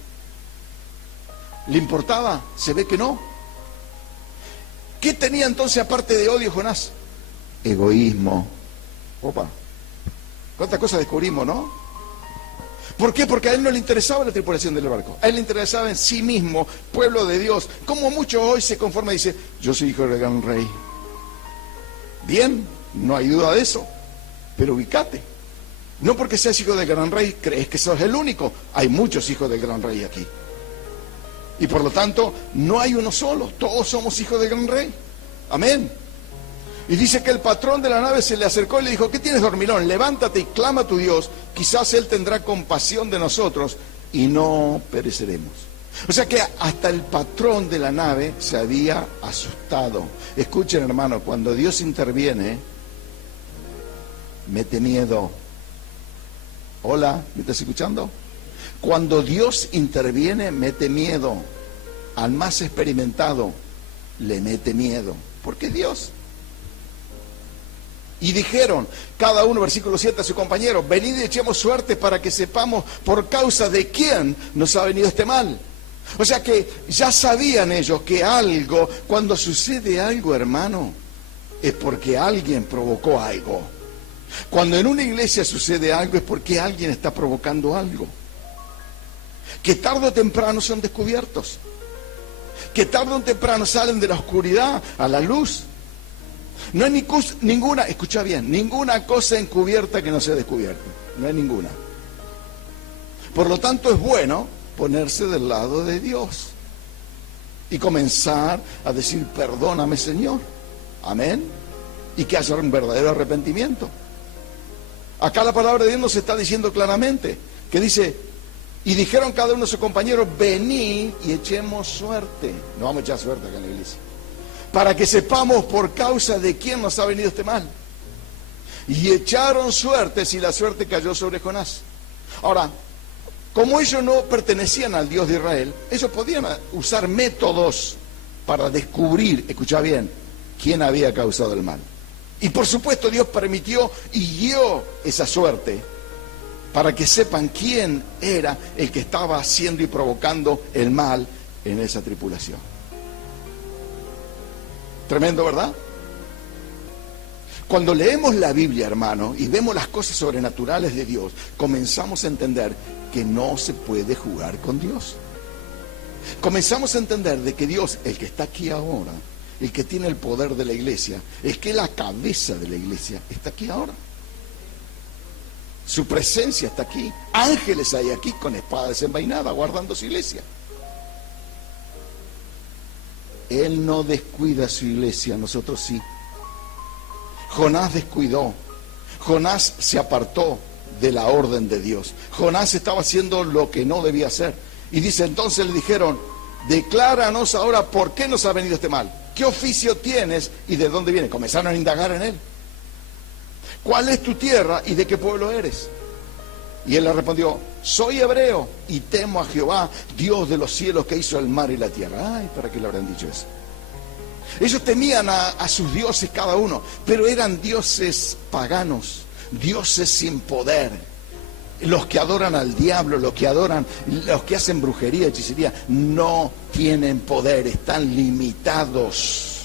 ¿Le importaba? Se ve que no. ¿Qué tenía entonces aparte de odio Jonás? Egoísmo. Opa. ¿Cuántas cosas descubrimos, no? ¿Por qué? Porque a él no le interesaba la tripulación del barco. A él le interesaba en sí mismo, pueblo de Dios. Como muchos hoy se conforman y dicen, yo soy hijo del gran rey. Bien, no hay duda de eso. Pero ubicate. No porque seas hijo del gran rey, crees que sos el único. Hay muchos hijos del gran rey aquí. Y por lo tanto, no hay uno solo. Todos somos hijos del gran rey. Amén. Y dice que el patrón de la nave se le acercó y le dijo, ¿qué tienes, dormilón? Levántate y clama a tu Dios, quizás Él tendrá compasión de nosotros y no pereceremos. O sea que hasta el patrón de la nave se había asustado. Escuchen, hermano, cuando Dios interviene, mete miedo. Hola, ¿me estás escuchando? Cuando Dios interviene, mete miedo. Al más experimentado, le mete miedo. Porque es Dios. Y dijeron, cada uno, versículo 7, a su compañero, venid y echemos suerte para que sepamos por causa de quién nos ha venido este mal. O sea que ya sabían ellos que algo, cuando sucede algo, hermano, es porque alguien provocó algo. Cuando en una iglesia sucede algo es porque alguien está provocando algo. Que tarde o temprano son descubiertos. Que tarde o temprano salen de la oscuridad a la luz. No hay ninguna, escucha bien, ninguna cosa encubierta que no sea descubierta. No hay ninguna. Por lo tanto, es bueno ponerse del lado de Dios y comenzar a decir, perdóname, Señor. Amén. y que haya un verdadero arrepentimiento. Acá la palabra de Dios nos está diciendo claramente, que dice, y dijeron cada uno de sus compañeros, venid y echemos suerte. No vamos a echar suerte acá en la iglesia, para que sepamos por causa de quién nos ha venido este mal. Y echaron suertes, y la suerte cayó sobre Jonás. Ahora, como ellos no pertenecían al Dios de Israel, ellos podían usar métodos para descubrir, escucha bien, quién había causado el mal. Y por supuesto Dios permitió y dio esa suerte para que sepan quién era el que estaba haciendo y provocando el mal en esa tripulación. Tremendo, ¿verdad? Cuando leemos la Biblia, hermano, y vemos las cosas sobrenaturales de Dios, comenzamos a entender que no se puede jugar con Dios. Comenzamos a entender de que Dios, el que está aquí ahora, el que tiene el poder de la iglesia, el que es la cabeza de la iglesia, está aquí ahora. Su presencia está aquí. Ángeles hay aquí con espada desenvainada guardando su iglesia. Él no descuida su iglesia, nosotros sí. Jonás descuidó. Jonás se apartó de la orden de Dios. Jonás estaba haciendo lo que no debía hacer. Y dice, entonces le dijeron, decláranos ahora por qué nos ha venido este mal. ¿Qué oficio tienes y de dónde viene? Comenzaron a indagar en él. ¿Cuál es tu tierra y de qué pueblo eres? Y él le respondió, soy hebreo y temo a Jehová, Dios de los cielos, que hizo el mar y la tierra. Ay, ¿para qué le habrán dicho eso? Ellos temían a sus dioses cada uno, pero eran dioses paganos, dioses sin poder. Los que adoran al diablo, los que hacen brujería, hechicería, no tienen poder, están limitados.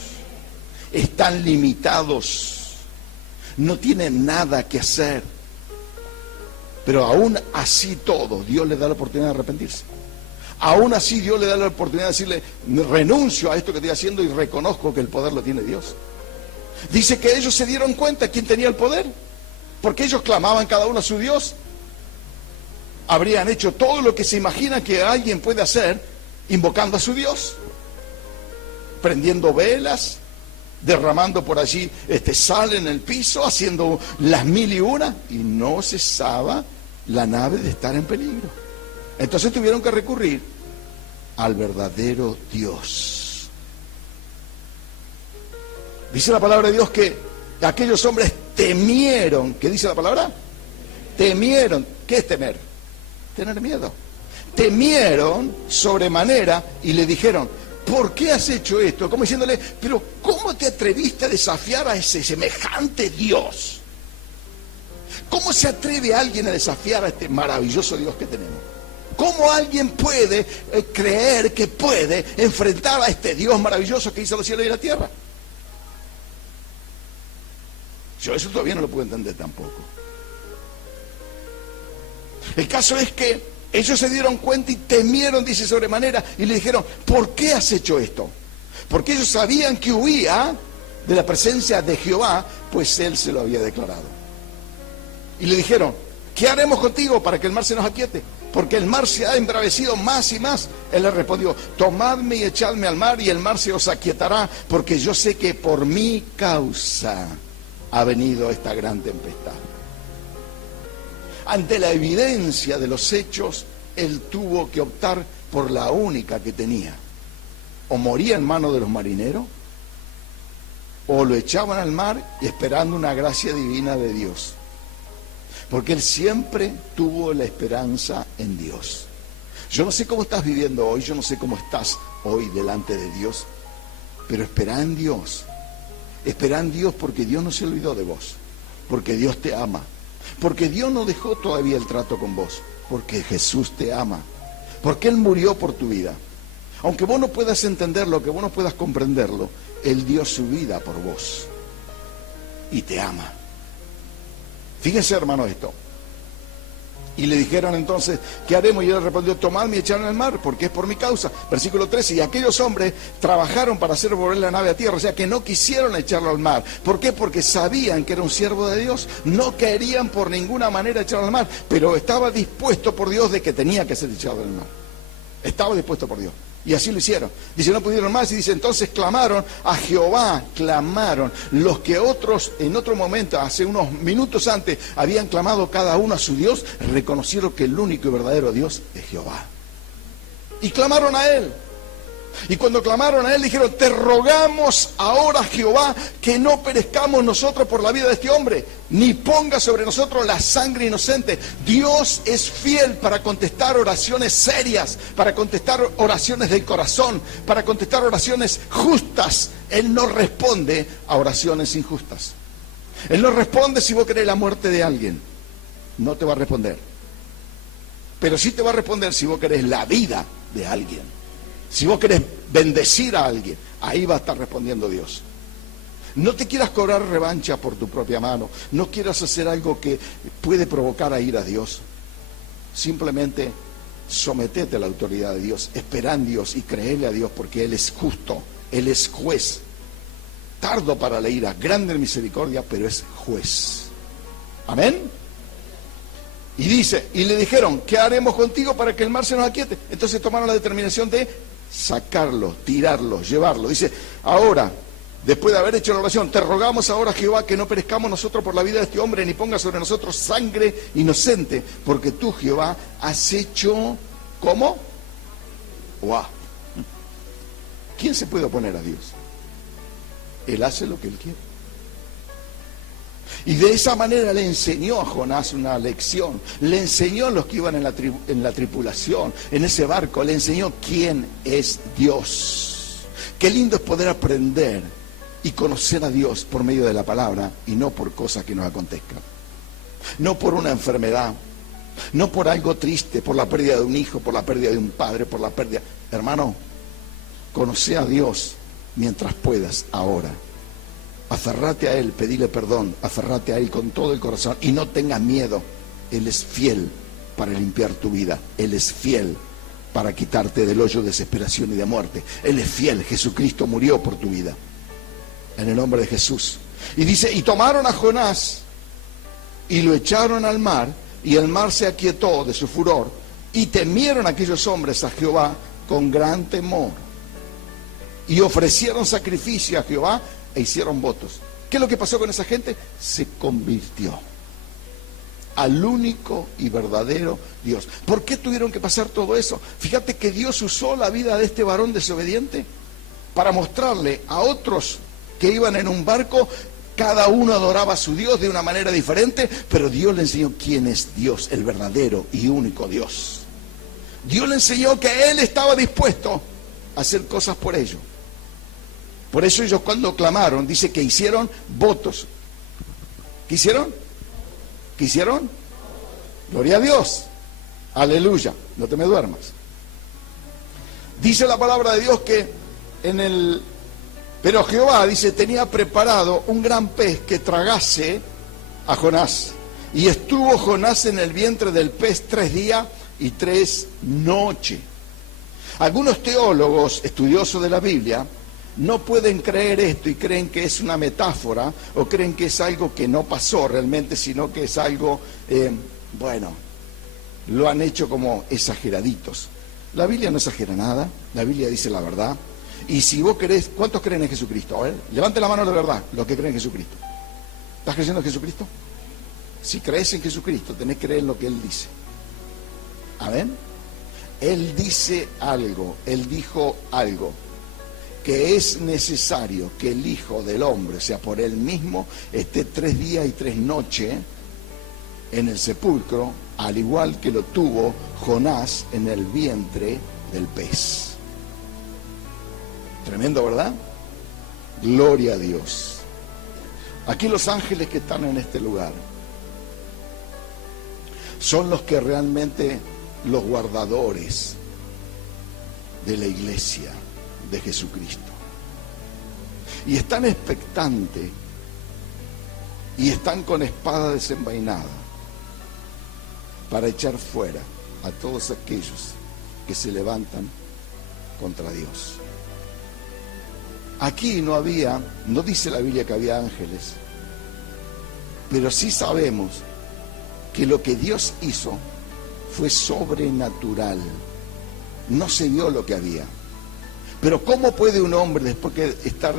Están limitados. No tienen nada que hacer. Pero aún así todo, Dios les da la oportunidad de arrepentirse. Aún así Dios le da la oportunidad de decirle, renuncio a esto que estoy haciendo y reconozco que el poder lo tiene Dios. Dice que ellos se dieron cuenta quién tenía el poder, porque ellos clamaban cada uno a su Dios. Habrían hecho todo lo que se imagina que alguien puede hacer invocando a su Dios, prendiendo velas, derramando por allí sal en el piso, haciendo las 1001, y no cesaba la nave de estar en peligro. Entonces tuvieron que recurrir al verdadero Dios. Dice la palabra de Dios que aquellos hombres temieron. ¿Qué dice la palabra? Temieron. ¿Qué es temer? Tener miedo. Temieron sobremanera y le dijeron, ¿por qué has hecho esto? Como diciéndole, pero ¿cómo te atreviste a desafiar a ese semejante Dios? ¿Cómo se atreve alguien a desafiar a este maravilloso Dios que tenemos? ¿Cómo alguien puede creer que puede enfrentar a este Dios maravilloso que hizo los cielos y la tierra? Yo eso todavía no lo puedo entender tampoco. El caso es que ellos se dieron cuenta y temieron, dice, sobremanera, y le dijeron, ¿por qué has hecho esto? Porque ellos sabían que huía de la presencia de Jehová, pues él se lo había declarado. Y le dijeron, ¿qué haremos contigo para que el mar se nos aquiete? Porque el mar se ha embravecido más y más. Él le respondió, tomadme y echadme al mar y el mar se os aquietará, porque yo sé que por mi causa ha venido esta gran tempestad. Ante la evidencia de los hechos, él tuvo que optar por la única que tenía. O moría en manos de los marineros, o lo echaban al mar esperando una gracia divina de Dios. Porque él siempre tuvo la esperanza en Dios. Yo no sé cómo estás viviendo hoy, yo no sé cómo estás hoy delante de Dios, pero espera en Dios. Espera en Dios, porque Dios no se olvidó de vos, porque Dios te ama. Porque Dios no dejó todavía el trato con vos, porque Jesús te ama, porque Él murió por tu vida. Aunque vos no puedas entenderlo, que vos no puedas comprenderlo, Él dio su vida por vos y te ama. Fíjense, hermano, esto. Y le dijeron entonces, ¿qué haremos? Y él respondió, tomadme y echadme al mar, porque es por mi causa. Versículo 13, y aquellos hombres trabajaron para hacer volver la nave a tierra, o sea que no quisieron echarlo al mar. ¿Por qué? Porque sabían que era un siervo de Dios, no querían por ninguna manera echarlo al mar, pero estaba dispuesto por Dios de que tenía que ser echado al mar. Estaba dispuesto por Dios. Y así lo hicieron. Dice, no pudieron más, y dice, entonces clamaron a Jehová, clamaron. Los que otros, en otro momento, hace unos minutos antes, habían clamado cada uno a su Dios, reconocieron que el único y verdadero Dios es Jehová. Y clamaron a Él. Y cuando clamaron a Él, dijeron, te rogamos ahora, Jehová, que no perezcamos nosotros por la vida de este hombre, ni ponga sobre nosotros la sangre inocente. Dios es fiel para contestar oraciones serias, para contestar oraciones del corazón, para contestar oraciones justas. Él no responde a oraciones injustas. Él no responde si vos querés la muerte de alguien. No te va a responder. Pero sí te va a responder si vos querés la vida de alguien. Si vos querés bendecir a alguien, ahí va a estar respondiendo Dios. No te quieras cobrar revancha por tu propia mano. No quieras hacer algo que puede provocar a ir a Dios. Simplemente sometete a la autoridad de Dios. Espera en Dios y créele a Dios, porque Él es justo. Él es juez. Tardo para la ira, grande en misericordia, pero es juez. Amén. Y dice, y le dijeron, ¿qué haremos contigo para que el mar se nos aquiete? Entonces tomaron la determinación de sacarlo, tirarlo, llevarlo. Dice, ahora, después de haber hecho la oración, te rogamos ahora, Jehová, que no perezcamos nosotros por la vida de este hombre, ni ponga sobre nosotros sangre inocente, porque tú, Jehová, has hecho, ¿cómo? ¡Wow! ¿Quién se puede oponer a Dios? Él hace lo que Él quiere. Y de esa manera le enseñó a Jonás una lección. Le enseñó a los que iban en la tripulación, en ese barco, le enseñó quién es Dios. Qué lindo es poder aprender y conocer a Dios por medio de la palabra y no por cosas que nos acontezcan. No por una enfermedad, no por algo triste, por la pérdida de un hijo, por la pérdida de un padre, por la pérdida... Hermano, conoce a Dios mientras puedas ahora. Aferrate a Él, pedile perdón, aferrate a Él con todo el corazón y no tengas miedo. Él es fiel para limpiar tu vida. Él es fiel para quitarte del hoyo de desesperación y de muerte. Él es fiel. Jesucristo murió por tu vida. En el nombre de Jesús. Y dice, y tomaron a Jonás y lo echaron al mar, y el mar se aquietó de su furor, y temieron aquellos hombres a Jehová con gran temor. Y ofrecieron sacrificio a Jehová e hicieron votos. ¿Qué es lo que pasó con esa gente? Se convirtió al único y verdadero Dios. ¿Por qué tuvieron que pasar todo eso? Fíjate que Dios usó la vida de este varón desobediente para mostrarle a otros que iban en un barco. Cada uno adoraba a su Dios de una manera diferente, pero Dios le enseñó quién es Dios, el verdadero y único Dios. Dios le enseñó que Él estaba dispuesto a hacer cosas por ellos. Por eso ellos, cuando clamaron, dice que hicieron votos. ¿Qué hicieron? ¿Qué hicieron? Gloria a Dios. Aleluya. No te me duermas. Dice la palabra de Dios que pero Jehová, dice, tenía preparado un gran pez que tragase a Jonás. Y estuvo Jonás en el vientre del pez 3 días y 3 noches. Algunos teólogos estudiosos de la Biblia no pueden creer esto y creen que es una metáfora, o creen que es algo que no pasó realmente, sino que es algo, lo han hecho como exageraditos. La Biblia no exagera nada, la Biblia dice la verdad. Y si vos querés, ¿cuántos creen en Jesucristo? A ver, levante la mano de verdad, los que creen en Jesucristo. ¿Estás creyendo en Jesucristo? Si crees en Jesucristo, tenés que creer en lo que Él dice. ¿Amén? Él dice algo, Él dijo algo, que es necesario que el Hijo del Hombre, o sea, por Él mismo, esté 3 días y 3 noches en el sepulcro, al igual que lo tuvo Jonás en el vientre del pez. Tremendo, ¿verdad? Gloria a Dios. Aquí los ángeles que están en este lugar son los que realmente, los guardadores de la iglesia de Jesucristo. Y están expectantes y están con espada desenvainada para echar fuera a todos aquellos que se levantan contra Dios. Aquí no dice la Biblia que había ángeles, pero sí sabemos que lo que Dios hizo fue sobrenatural. No se vio lo que había, Pero ¿cómo puede un hombre, después de estar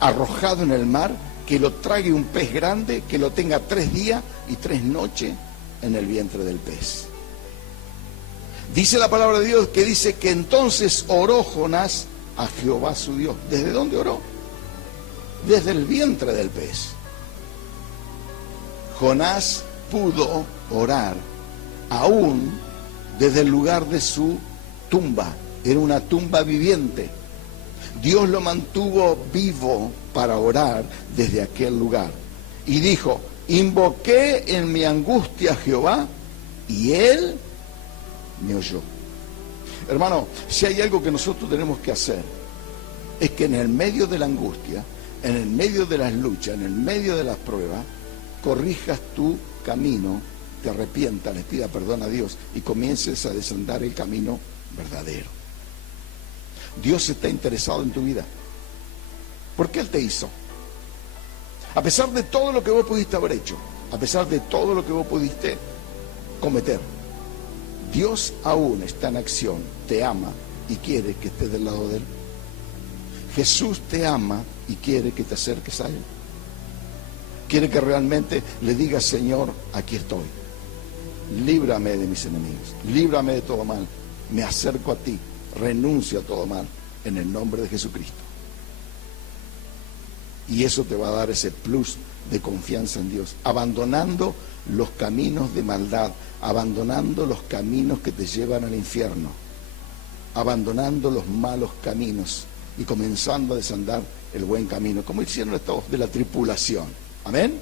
arrojado en el mar, que lo trague un pez grande, que lo tenga 3 días y 3 noches en el vientre del pez? Dice la palabra de Dios que dice que entonces oró Jonás a Jehová su Dios. ¿Desde dónde oró? Desde el vientre del pez. Jonás pudo orar aún desde el lugar de su tumba. Era una tumba viviente. Dios lo mantuvo vivo para orar desde aquel lugar. Y dijo: invoqué en mi angustia a Jehová y Él me oyó. Hermano, si hay algo que nosotros tenemos que hacer, es que en el medio de la angustia, en el medio de las luchas, en el medio de las pruebas, corrijas tu camino, te arrepientas, les pida perdón a Dios y comiences a desandar el camino verdadero. Dios está interesado en tu vida. ¿Por qué Él te hizo? A pesar de todo lo que vos pudiste haber hecho, a pesar de todo lo que vos pudiste cometer, Dios aún está en acción, te ama y quiere que estés del lado de Él. Jesús te ama y quiere que te acerques a Él. Quiere que realmente le digas: Señor, aquí estoy. Líbrame de mis enemigos, líbrame de todo mal. Me acerco a ti, renuncio a todo mal, en el nombre de Jesucristo. Y eso te va a dar ese plus de confianza en Dios, abandonando los caminos de maldad, abandonando los caminos que te llevan al infierno, abandonando los malos caminos y comenzando a desandar el buen camino, como hicieron estos de la tripulación. Amén.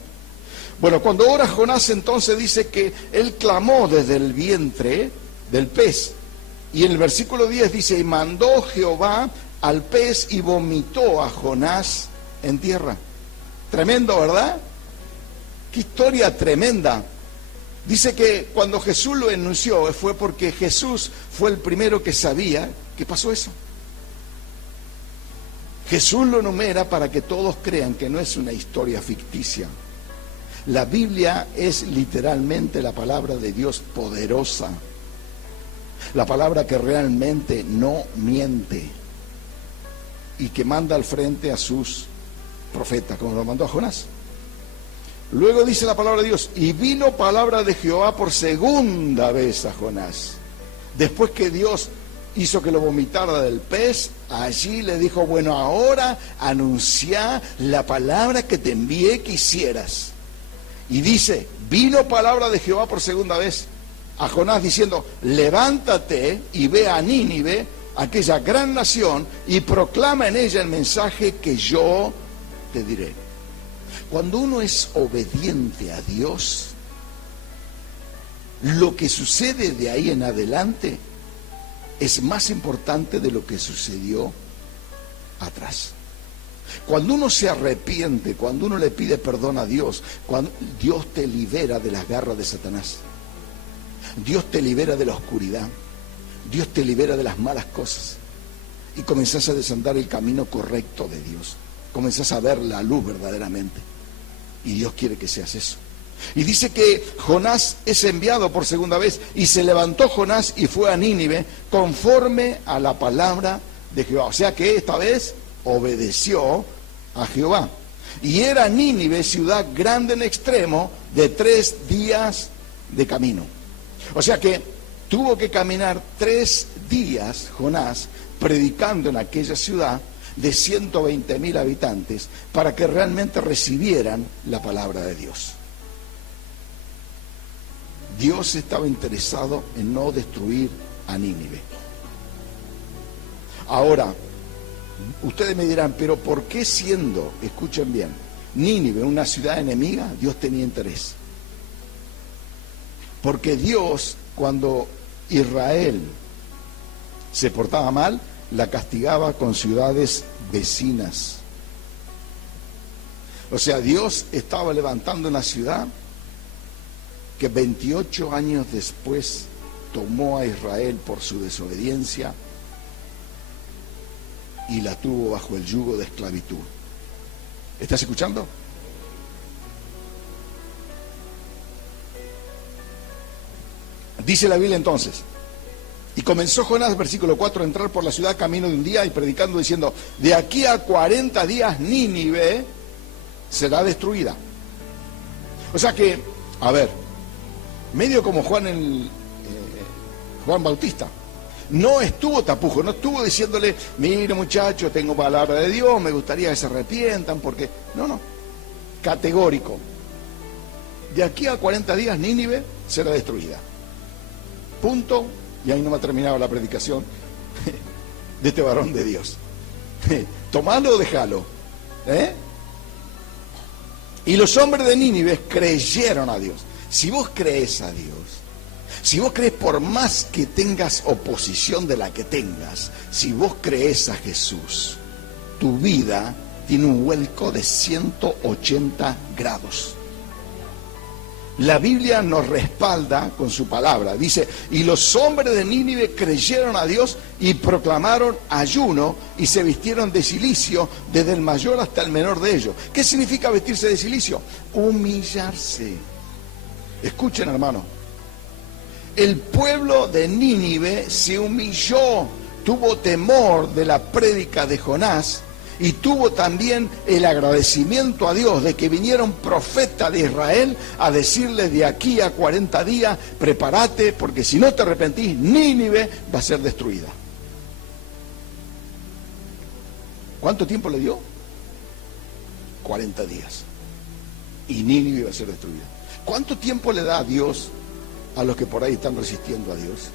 Bueno, cuando ora Jonás, entonces dice que él clamó desde el vientre del pez. Y en el versículo 10 dice: y mandó Jehová al pez y vomitó a Jonás en tierra. Tremendo, ¿verdad? Qué historia tremenda. Dice que cuando Jesús lo enunció fue porque Jesús fue el primero que sabía que pasó eso. Jesús lo enumera para que todos crean que no es una historia ficticia. La Biblia es literalmente la palabra de Dios poderosa. La palabra que realmente no miente y que manda al frente a sus profetas, como lo mandó a Jonás. Luego dice la palabra de Dios: y vino palabra de Jehová por segunda vez a Jonás. Después que Dios hizo que lo vomitara del pez, allí le dijo: bueno, ahora anuncia la palabra que te envié que hicieras. Y dice: vino palabra de Jehová por segunda vez a Jonás diciendo: levántate y ve a Nínive, aquella gran nación, y proclama en ella el mensaje que yo te diré. Cuando uno es obediente a Dios, lo que sucede de ahí en adelante es más importante de lo que sucedió atrás. Cuando uno se arrepiente, cuando uno le pide perdón a Dios, cuando Dios te libera de las garras de Satanás, Dios te libera de la oscuridad, Dios te libera de las malas cosas y comenzás a desandar el camino correcto de Dios, comenzás a ver la luz verdaderamente, y Dios quiere que seas eso. Y dice que Jonás es enviado por segunda vez, y se levantó Jonás y fue a Nínive conforme a la palabra de Jehová. O sea que esta vez obedeció a Jehová. Y era Nínive ciudad grande en extremo, de 3 días de camino. O sea que tuvo que caminar 3 días Jonás predicando en aquella ciudad de 120.000 habitantes para que realmente recibieran la palabra de Dios. Dios estaba interesado en no destruir a Nínive. Ahora, ustedes me dirán: pero ¿por qué siendo, escuchen bien, Nínive una ciudad enemiga, Dios tenía interés? Porque Dios, cuando Israel se portaba mal, la castigaba con ciudades vecinas. O sea, Dios estaba levantando una ciudad que 28 años después tomó a Israel por su desobediencia y la tuvo bajo el yugo de esclavitud. ¿Estás escuchando? Dice la Biblia entonces: Y comenzó Jonás, versículo 4, a entrar por la ciudad camino de un día y predicando diciendo, de aquí a 40 días Nínive será destruida. O sea que, a ver, medio como Juan Bautista, no estuvo tapujo, no estuvo diciéndole, mire muchacho, tengo palabra de Dios, me gustaría que se arrepientan, porque, no, categórico. De aquí a 40 días Nínive será destruida. Punto. Y ahí no me ha terminado la predicación de este varón de Dios. Tomalo o dejalo. Y los hombres de Nínive creyeron a Dios. Si vos crees a Dios, si vos crees por más que tengas oposición de la que tengas, si vos crees a Jesús, tu vida tiene un vuelco de 180 grados. La Biblia nos respalda con su palabra. Dice, y los hombres de Nínive creyeron a Dios y proclamaron ayuno y se vistieron de cilicio desde el mayor hasta el menor de ellos. ¿Qué significa vestirse de cilicio? Humillarse. Escuchen, hermano. El pueblo de Nínive se humilló, tuvo temor de la prédica de Jonás y tuvo también el agradecimiento a Dios de que viniera un profeta de Israel a decirle de aquí a 40 días, prepárate, porque si no te arrepentís, Nínive va a ser destruida. ¿Cuánto tiempo le dio? 40 días. Y Nínive va a ser destruida. ¿Cuánto tiempo le da a Dios a los que por ahí están resistiendo a Dios?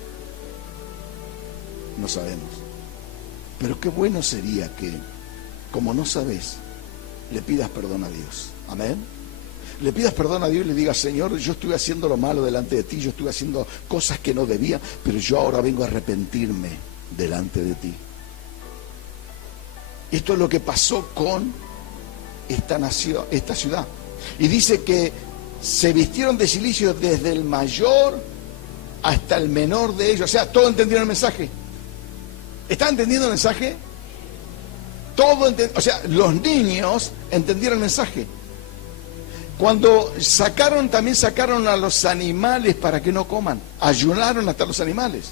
No sabemos. Pero qué bueno sería que, como no sabes, le pidas perdón a Dios. Amén. Le pidas perdón a Dios y le digas, Señor, yo estuve haciendo lo malo delante de ti, yo estuve haciendo cosas que no debía, pero yo ahora vengo a arrepentirme delante de ti. Esto es lo que pasó con esta nación, esta ciudad. Y dice que se vistieron de cilicio desde el mayor hasta el menor de ellos. O sea, todos entendieron el mensaje. ¿Están entendiendo el mensaje? O sea, los niños entendieron el mensaje. Cuando también sacaron a los animales para que no coman. Ayunaron hasta los animales.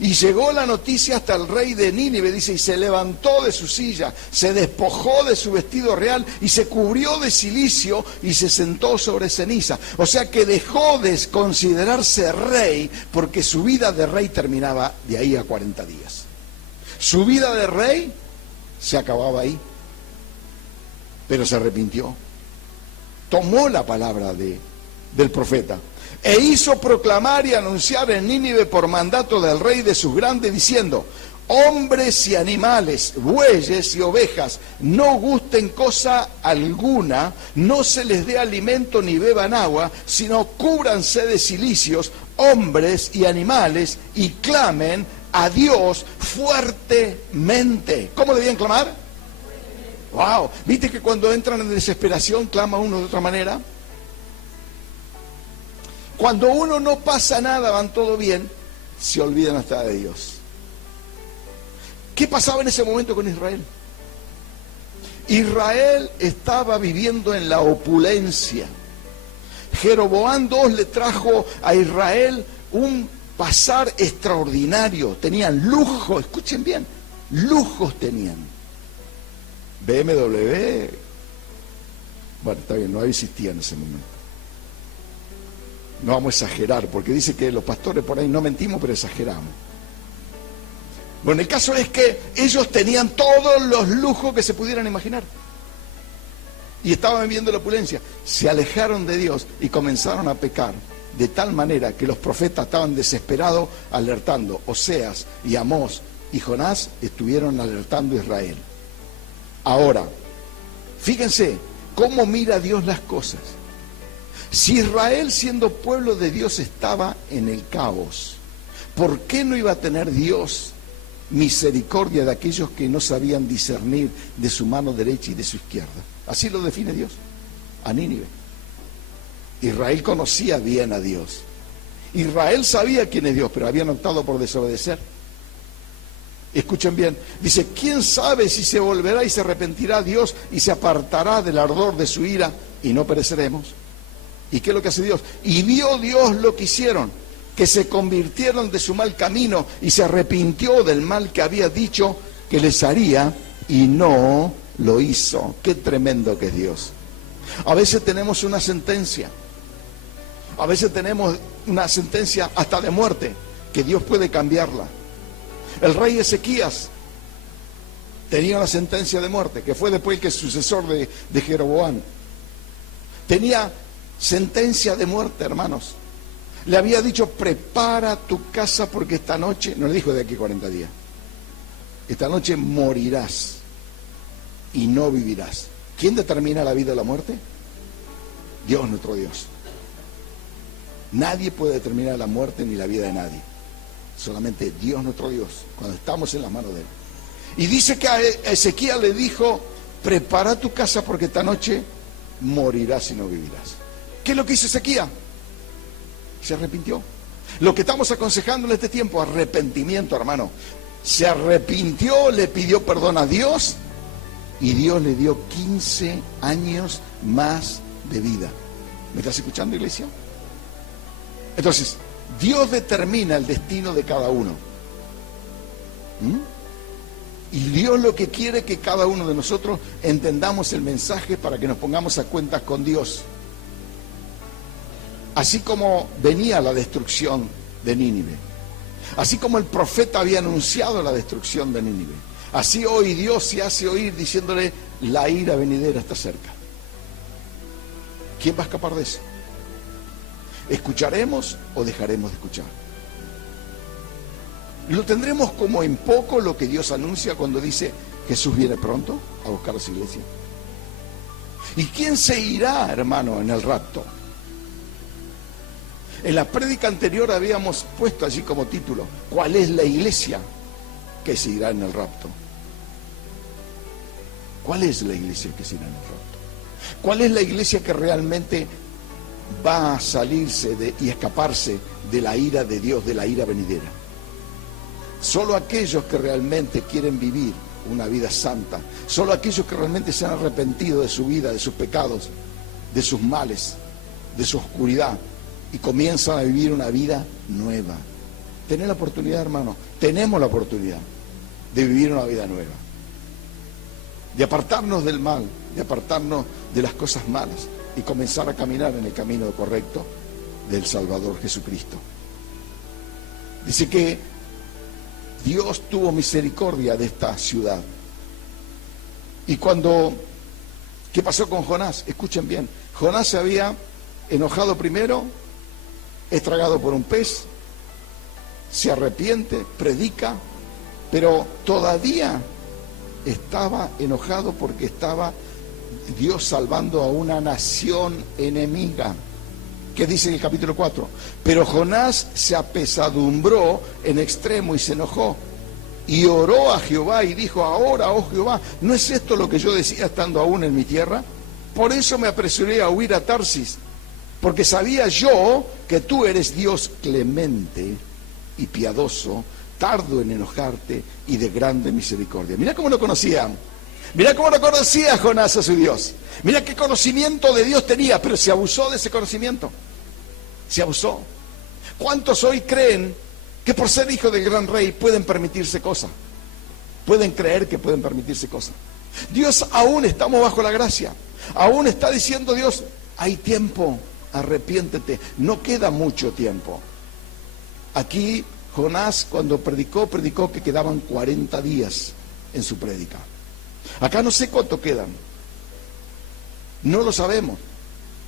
Y llegó la noticia hasta el rey de Nínive, dice, y se levantó de su silla, se despojó de su vestido real y se cubrió de cilicio y se sentó sobre ceniza. O sea que dejó de considerarse rey porque su vida de rey terminaba de ahí a 40 días. Su vida de rey se acababa ahí, pero se arrepintió. Tomó la palabra del profeta e hizo proclamar y anunciar en Nínive por mandato del rey de sus grandes, diciendo, hombres y animales, bueyes y ovejas, no gusten cosa alguna, no se les dé alimento ni beban agua, sino cúbranse de cilicios, hombres y animales, y clamen a Dios fuertemente. ¿Cómo debían clamar? Wow, ¿viste que cuando entran en desesperación clama uno de otra manera? Cuando uno no pasa nada, van todo bien, se olvidan hasta de Dios. ¿Qué pasaba en ese momento con Israel? Israel estaba viviendo en la opulencia. Jeroboam II le trajo a Israel un pasar extraordinario. Tenían lujo, escuchen bien, lujos tenían. BMW, bueno, está bien, no existía en ese momento. No vamos a exagerar, porque dice que los pastores por ahí no mentimos, pero exageramos. Bueno, el caso es que ellos tenían todos los lujos que se pudieran imaginar. Y estaban viviendo la opulencia. Se alejaron de Dios y comenzaron a pecar. De tal manera que los profetas estaban desesperados alertando. Oseas y Amós y Jonás estuvieron alertando a Israel. Ahora, fíjense cómo mira Dios las cosas. Si Israel, siendo pueblo de Dios, estaba en el caos, ¿por qué no iba a tener Dios misericordia de aquellos que no sabían discernir de su mano derecha y de su izquierda? Así lo define Dios a Nínive. Israel conocía bien a Dios. Israel sabía quién es Dios, pero habían optado por desobedecer. Escuchen bien, dice, ¿quién sabe si se volverá y se arrepentirá Dios y se apartará del ardor de su ira y no pereceremos? ¿Y qué es lo que hace Dios? Y vio Dios lo que hicieron. que se convirtieron de su mal camino y se arrepintió del mal que había dicho que les haría y no lo hizo. Qué tremendo que es Dios. A veces tenemos una sentencia, a veces tenemos una sentencia hasta de muerte, que Dios puede cambiarla. El rey Ezequías tenía una sentencia de muerte, que fue después que el sucesor de Jeroboam. Tenía sentencia de muerte, hermanos. Le había dicho, prepara tu casa porque esta noche, no le dijo de aquí 40 días, esta noche morirás y no vivirás. ¿Quién determina la vida y la muerte? Dios, nuestro Dios. Nadie puede determinar la muerte ni la vida de nadie. Solamente Dios, nuestro Dios, cuando estamos en las manos de Él. Y dice que a Ezequías le dijo, prepara tu casa porque esta noche morirás y no vivirás. ¿Qué es lo que hizo Ezequías? Se arrepintió. Lo que estamos aconsejando en este tiempo, arrepentimiento, hermano. Se arrepintió, le pidió perdón a Dios y Dios le dio 15 años más de vida. ¿Me estás escuchando, iglesia? Entonces, Dios determina el destino de cada uno. Y Dios lo que quiere es que cada uno de nosotros entendamos el mensaje para que nos pongamos a cuentas con Dios. Así como venía la destrucción de Nínive, así como el profeta había anunciado la destrucción de Nínive, así hoy Dios se hace oír diciéndole, la ira venidera está cerca. ¿Quién va a escapar de eso? ¿Escucharemos o dejaremos de escuchar? ¿Lo tendremos como en poco lo que Dios anuncia cuando dice Jesús viene pronto a buscar a su iglesia? ¿Y quién se irá, hermano, en el rapto? En la prédica anterior habíamos puesto allí como título, ¿cuál es la iglesia que se irá en el rapto? ¿Cuál es la iglesia que se irá en el rapto? ¿Cuál es la iglesia que realmente va a salirse y escaparse de la ira de Dios, de la ira venidera? Solo aquellos que realmente quieren vivir una vida santa, solo aquellos que realmente se han arrepentido de su vida, de sus pecados, de sus males, de su oscuridad, y comienzan a vivir una vida nueva. Tenés la oportunidad, hermano, tenemos la oportunidad de vivir una vida nueva, de apartarnos del mal, de apartarnos de las cosas malas y comenzar a caminar en el camino correcto del Salvador Jesucristo. Dice que Dios tuvo misericordia de esta ciudad. Y ¿qué pasó con Jonás? Escuchen bien, Jonás se había enojado primero, es tragado por un pez, se arrepiente, predica, pero todavía estaba enojado porque estaba Dios salvando a una nación enemiga. ¿Qué dice en el capítulo 4? Pero Jonás se apesadumbró en extremo y se enojó y oró a Jehová y dijo, ahora, oh Jehová, ¿no es esto lo que yo decía estando aún en mi tierra? Por eso me apresuré a huir a Tarsis, porque sabía yo que tú eres Dios clemente y piadoso, tardo en enojarte y de grande misericordia. Mirá cómo lo conocía. Mirá cómo lo conocía Jonás a su Dios. Mirá qué conocimiento de Dios tenía, pero se abusó de ese conocimiento. Se abusó. ¿Cuántos hoy creen que por ser hijo del gran rey pueden permitirse cosas? Pueden creer que pueden permitirse cosas. Dios, aún estamos bajo la gracia. Aún está diciendo Dios, hay tiempo, arrepiéntete. No queda mucho tiempo. Aquí Jonás cuando predicó que quedaban 40 días en su prédica. Acá no sé cuánto quedan. No lo sabemos.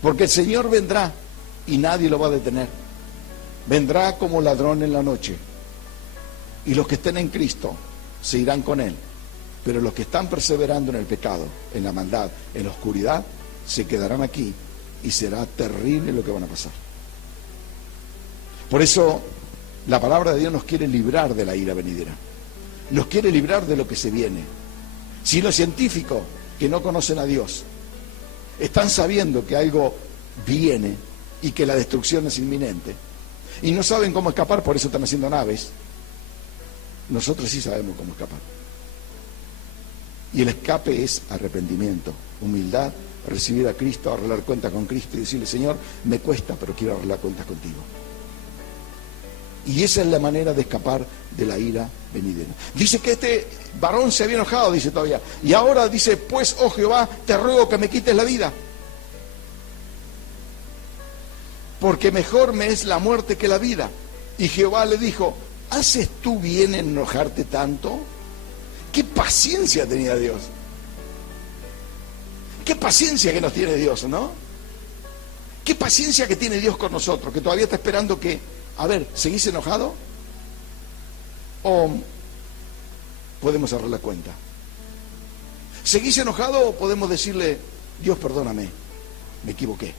Porque el Señor vendrá y nadie lo va a detener. Vendrá como ladrón en la noche. Y los que estén en Cristo se irán con Él. Pero los que están perseverando en el pecado, en la maldad, en la oscuridad, se quedarán aquí y será terrible lo que van a pasar. Por eso la palabra de Dios nos quiere librar de la ira venidera. Nos quiere librar de lo que se viene. Si los científicos que no conocen a Dios están sabiendo que algo viene y que la destrucción es inminente y no saben cómo escapar, por eso están haciendo naves, nosotros sí sabemos cómo escapar. Y el escape es arrepentimiento, humildad, recibir a Cristo, arreglar cuentas con Cristo y decirle, Señor, me cuesta, pero quiero arreglar cuentas contigo. Y esa es la manera de escapar de la ira venidera. Dice que este varón se había enojado, dice todavía. Y ahora dice, pues, oh Jehová, te ruego que me quites la vida. Porque mejor me es la muerte que la vida. Y Jehová le dijo, ¿haces tú bien en enojarte tanto? ¡Qué paciencia tenía Dios! ¡Qué paciencia que nos tiene Dios!, ¿no? ¡Qué paciencia que tiene Dios con nosotros! Que todavía está esperando que, a ver, ¿seguís enojado? ¿O podemos cerrar la cuenta? ¿Seguís enojado o podemos decirle, Dios, perdóname, me equivoqué?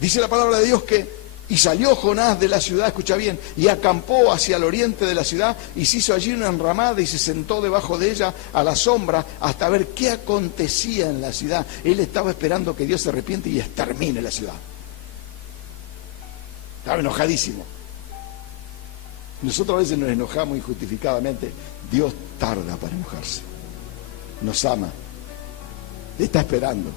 Dice la palabra de Dios que y salió Jonás de la ciudad, escucha bien, y acampó hacia el oriente de la ciudad y se hizo allí una enramada y se sentó debajo de ella a la sombra hasta ver qué acontecía en la ciudad. Él estaba esperando que Dios se arrepiente y extermine la ciudad. Estaba enojadísimo. Nosotros a veces nos enojamos injustificadamente. Dios tarda para enojarse. Nos ama. Está esperando.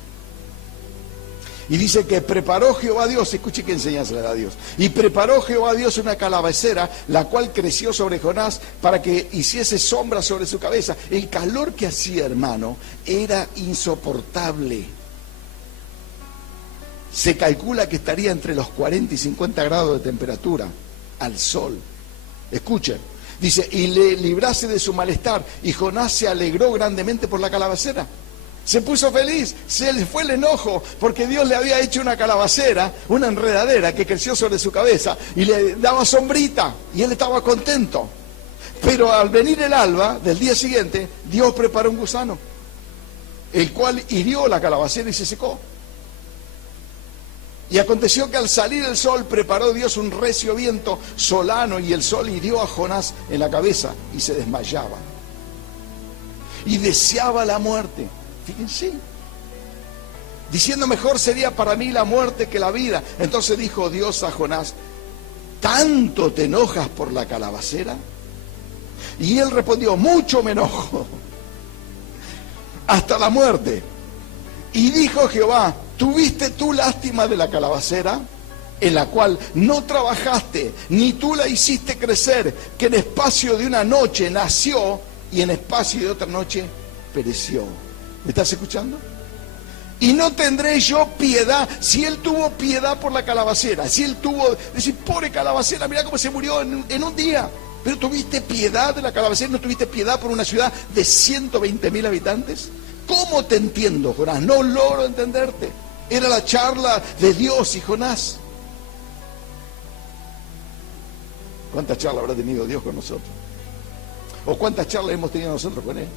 Y dice que preparó Jehová Dios, escuche qué enseñanza le da a Dios. Y preparó Jehová Dios una calabacera, la cual creció sobre Jonás para que hiciese sombra sobre su cabeza. El calor que hacía, hermano, era insoportable. Se calcula que estaría entre los 40 y 50 grados de temperatura al sol. Escuchen, dice, y le librase de su malestar. Y Jonás se alegró grandemente por la calabacera. Se puso feliz, se le fue el enojo, porque Dios le había hecho una calabacera, una enredadera que creció sobre su cabeza y le daba sombrita, y él estaba contento. Pero al venir el alba del día siguiente, Dios preparó un gusano, el cual hirió la calabacera y se secó. Y aconteció que al salir el sol preparó Dios un recio viento solano, y el sol hirió a Jonás en la cabeza y se desmayaba. Y deseaba la muerte. Fíjense, diciendo, mejor sería para mí la muerte que la vida. Entonces dijo Dios a Jonás, ¿tanto te enojas por la calabacera? Y él respondió, mucho me enojo, hasta la muerte. Y dijo Jehová, ¿tuviste tú lástima de la calabacera, en la cual no trabajaste, ni tú la hiciste crecer, que en espacio de una noche nació y en espacio de otra noche pereció? ¿Me estás escuchando? Y no tendré yo piedad. Si él tuvo piedad por la calabacera, si él tuvo, decir, pobre calabacera, mira cómo se murió en un día. Pero tuviste piedad de la calabacera, no tuviste piedad por una ciudad de 120.000 habitantes. ¿Cómo te entiendo, Jonás? No logro entenderte. Era la charla de Dios y Jonás. ¿Cuántas charlas habrá tenido Dios con nosotros? ¿O cuántas charlas hemos tenido nosotros con Él?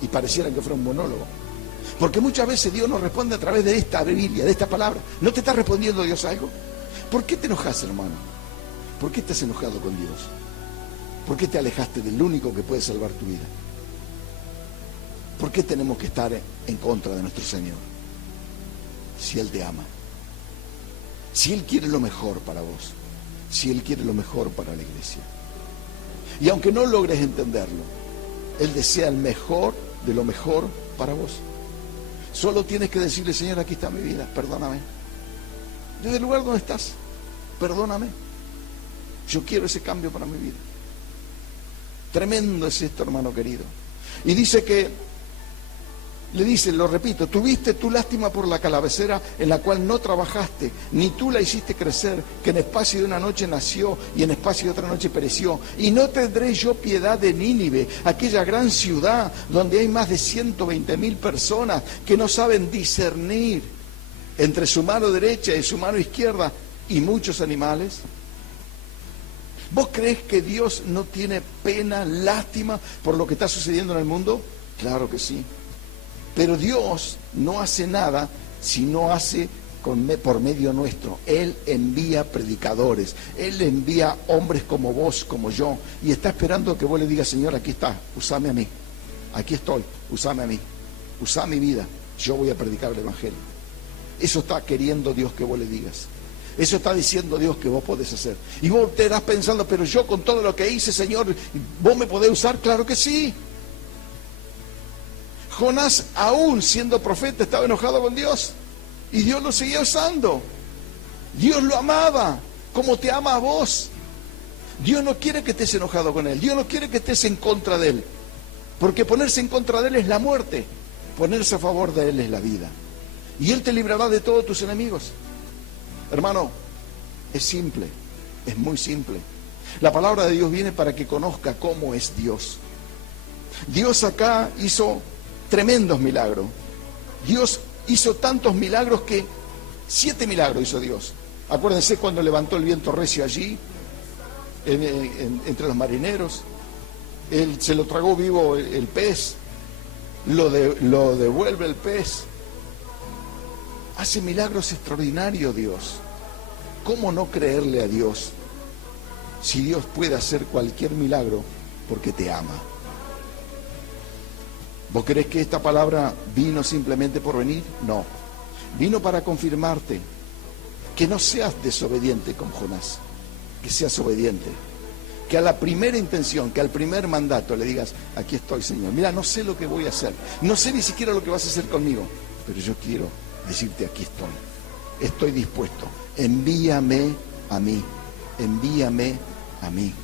Y parecieran que fuera un monólogo. Porque muchas veces Dios nos responde a través de esta Biblia, de esta palabra. ¿No te está respondiendo Dios algo? ¿Por qué te enojas, hermano? ¿Por qué estás enojado con Dios? ¿Por qué te alejaste del único que puede salvar tu vida? ¿Por qué tenemos que estar en contra de nuestro Señor? Si Él te ama. Si Él quiere lo mejor para vos. Si Él quiere lo mejor para la iglesia. Y aunque no logres entenderlo, Él desea el mejor de lo mejor para vos. Solo tienes que decirle, Señor, aquí está mi vida, perdóname. Desde el lugar donde estás, perdóname. Yo quiero ese cambio para mi vida. Tremendo es esto, hermano querido. Y dice que, le dice, lo repito, tuviste tu lástima por la calabacera en la cual no trabajaste, ni tú la hiciste crecer, que en espacio de una noche nació y en espacio de otra noche pereció. Y no tendré yo piedad de Nínive, aquella gran ciudad donde hay más de 120.000 personas que no saben discernir entre su mano derecha y su mano izquierda y muchos animales. ¿Vos crees que Dios no tiene pena, lástima por lo que está sucediendo en el mundo? Claro que sí. Pero Dios no hace nada si no hace por medio nuestro. Él envía predicadores, Él envía hombres como vos, como yo, y está esperando que vos le digas, Señor, aquí está, usame a mí, aquí estoy, usame a mí, usá mi vida, yo voy a predicar el Evangelio. Eso está queriendo Dios que vos le digas. Eso está diciendo Dios que vos podés hacer. Y vos te estás pensando, pero yo con todo lo que hice, Señor, ¿vos me podés usar? Claro que sí. Jonás, aún siendo profeta, estaba enojado con Dios. Y Dios lo seguía usando. Dios lo amaba. como te ama a vos. Dios no quiere que estés enojado con Él. Dios no quiere que estés en contra de Él. Porque ponerse en contra de Él es la muerte. Ponerse a favor de Él es la vida. Y Él te librará de todos tus enemigos. Hermano, es simple. Es muy simple. La palabra de Dios viene para que conozca cómo es Dios. Dios acá hizo tremendos milagros. Dios hizo tantos milagros que 7 milagros hizo Dios. Acuérdense cuando levantó el viento recio allí, entre los marineros. Él se lo tragó vivo el pez, lo devuelve el pez. Hace milagros extraordinarios Dios. ¿Cómo no creerle a Dios si Dios puede hacer cualquier milagro porque te ama? ¿Vos creés que esta palabra vino simplemente por venir? No. Vino para confirmarte que no seas desobediente como Jonás, que seas obediente. Que a la primera intención, que al primer mandato le digas, aquí estoy, Señor. Mira, no sé lo que voy a hacer, no sé ni siquiera lo que vas a hacer conmigo, pero yo quiero decirte, aquí estoy dispuesto. Envíame a mí, envíame a mí.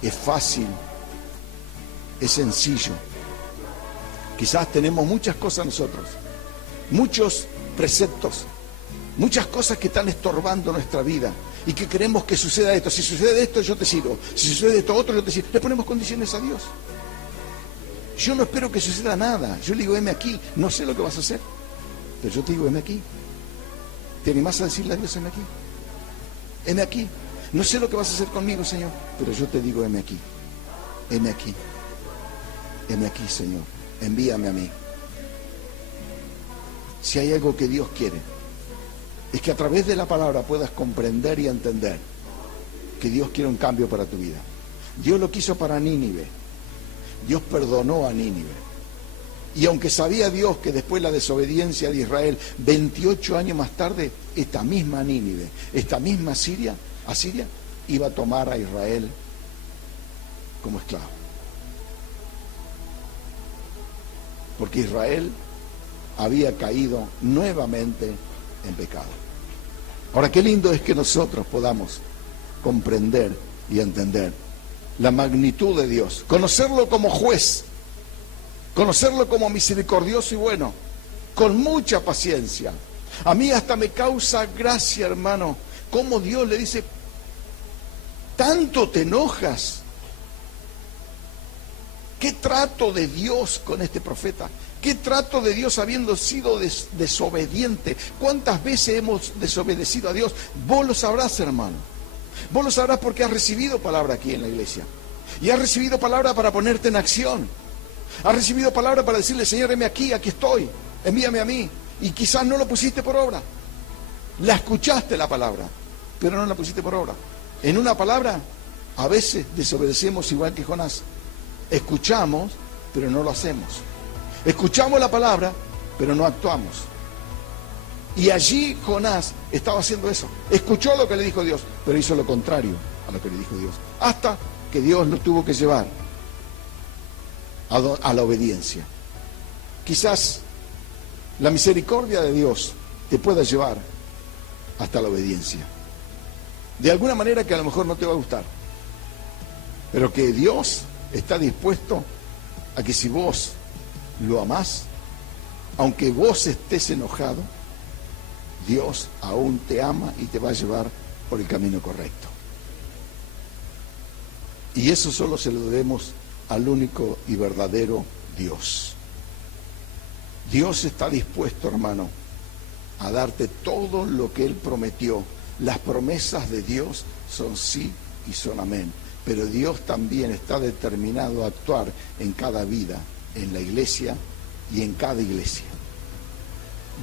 Es fácil, es sencillo. Quizás tenemos muchas cosas nosotros, muchos preceptos, muchas cosas que están estorbando nuestra vida y que queremos que suceda esto. Si sucede esto, yo te sirvo. Si sucede esto otro, yo te sirvo. Le ponemos condiciones a Dios. Yo no espero que suceda nada. Yo le digo, heme aquí. No sé lo que vas a hacer, pero yo te digo, heme aquí. ¿Te animás a decirle a Dios, heme aquí? Heme aquí. No sé lo que vas a hacer conmigo, Señor, pero yo te digo, heme aquí. Heme aquí. Heme aquí, Señor. Envíame a mí. Si hay algo que Dios quiere, es que a través de la palabra puedas comprender y entender que Dios quiere un cambio para tu vida. Dios lo quiso para Nínive. Dios perdonó a Nínive. Y aunque sabía Dios que después la desobediencia de Israel, 28 años más tarde, esta misma Nínive, esta misma Asiria, iba a tomar a Israel como esclavo. Porque Israel había caído nuevamente en pecado. Ahora, qué lindo es que nosotros podamos comprender y entender la magnitud de Dios, conocerlo como juez, conocerlo como misericordioso y bueno, con mucha paciencia. A mí hasta me causa gracia, hermano, cómo Dios le dice, ¿tanto te enojas? ¿Qué trato de Dios con este profeta? ¿Qué trato de Dios habiendo sido desobediente? ¿Cuántas veces hemos desobedecido a Dios? Vos lo sabrás, hermano. Vos lo sabrás porque has recibido palabra aquí en la iglesia. Y has recibido palabra para ponerte en acción. Has recibido palabra para decirle, Señor, heme aquí, aquí estoy. Envíame a mí. Y quizás no lo pusiste por obra. La escuchaste la palabra, pero no la pusiste por obra. En una palabra, a veces desobedecemos igual que Jonás. Escuchamos, pero no lo hacemos. Escuchamos la palabra, pero no actuamos. Y allí Jonás estaba haciendo eso. Escuchó lo que le dijo Dios, pero hizo lo contrario a lo que le dijo Dios. Hasta que Dios lo tuvo que llevar a la obediencia. Quizás la misericordia de Dios te pueda llevar hasta la obediencia. De alguna manera que a lo mejor no te va a gustar, pero que Dios está dispuesto a que si vos lo amás, aunque vos estés enojado, Dios aún te ama y te va a llevar por el camino correcto. Y eso solo se lo debemos al único y verdadero Dios. Dios está dispuesto, hermano, a darte todo lo que Él prometió. Las promesas de Dios son sí y son amén. Pero Dios también está determinado a actuar en cada vida, en la iglesia y en cada iglesia.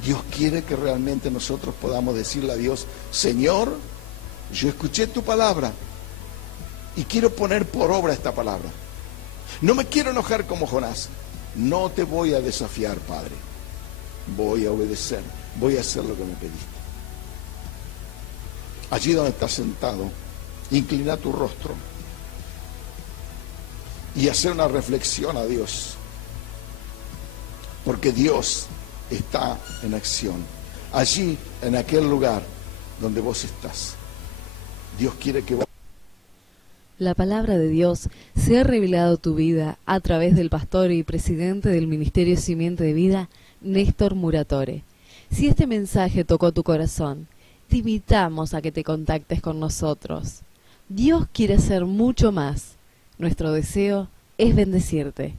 Dios quiere que realmente nosotros podamos decirle a Dios, Señor, yo escuché tu palabra y quiero poner por obra esta palabra. No me quiero enojar como Jonás. No te voy a desafiar, Padre. Voy a obedecer, voy a hacer lo que me pediste. Allí donde estás sentado, inclina tu rostro y hacer una reflexión a Dios, porque Dios está en acción. Allí, en aquel lugar, donde vos estás. Dios quiere que vos... La palabra de Dios se ha revelado a tu vida a través del pastor y presidente del Ministerio Simiente de Vida, Néstor Muratore. Si este mensaje tocó tu corazón, te invitamos a que te contactes con nosotros. Dios quiere hacer mucho más. Nuestro deseo es bendecirte.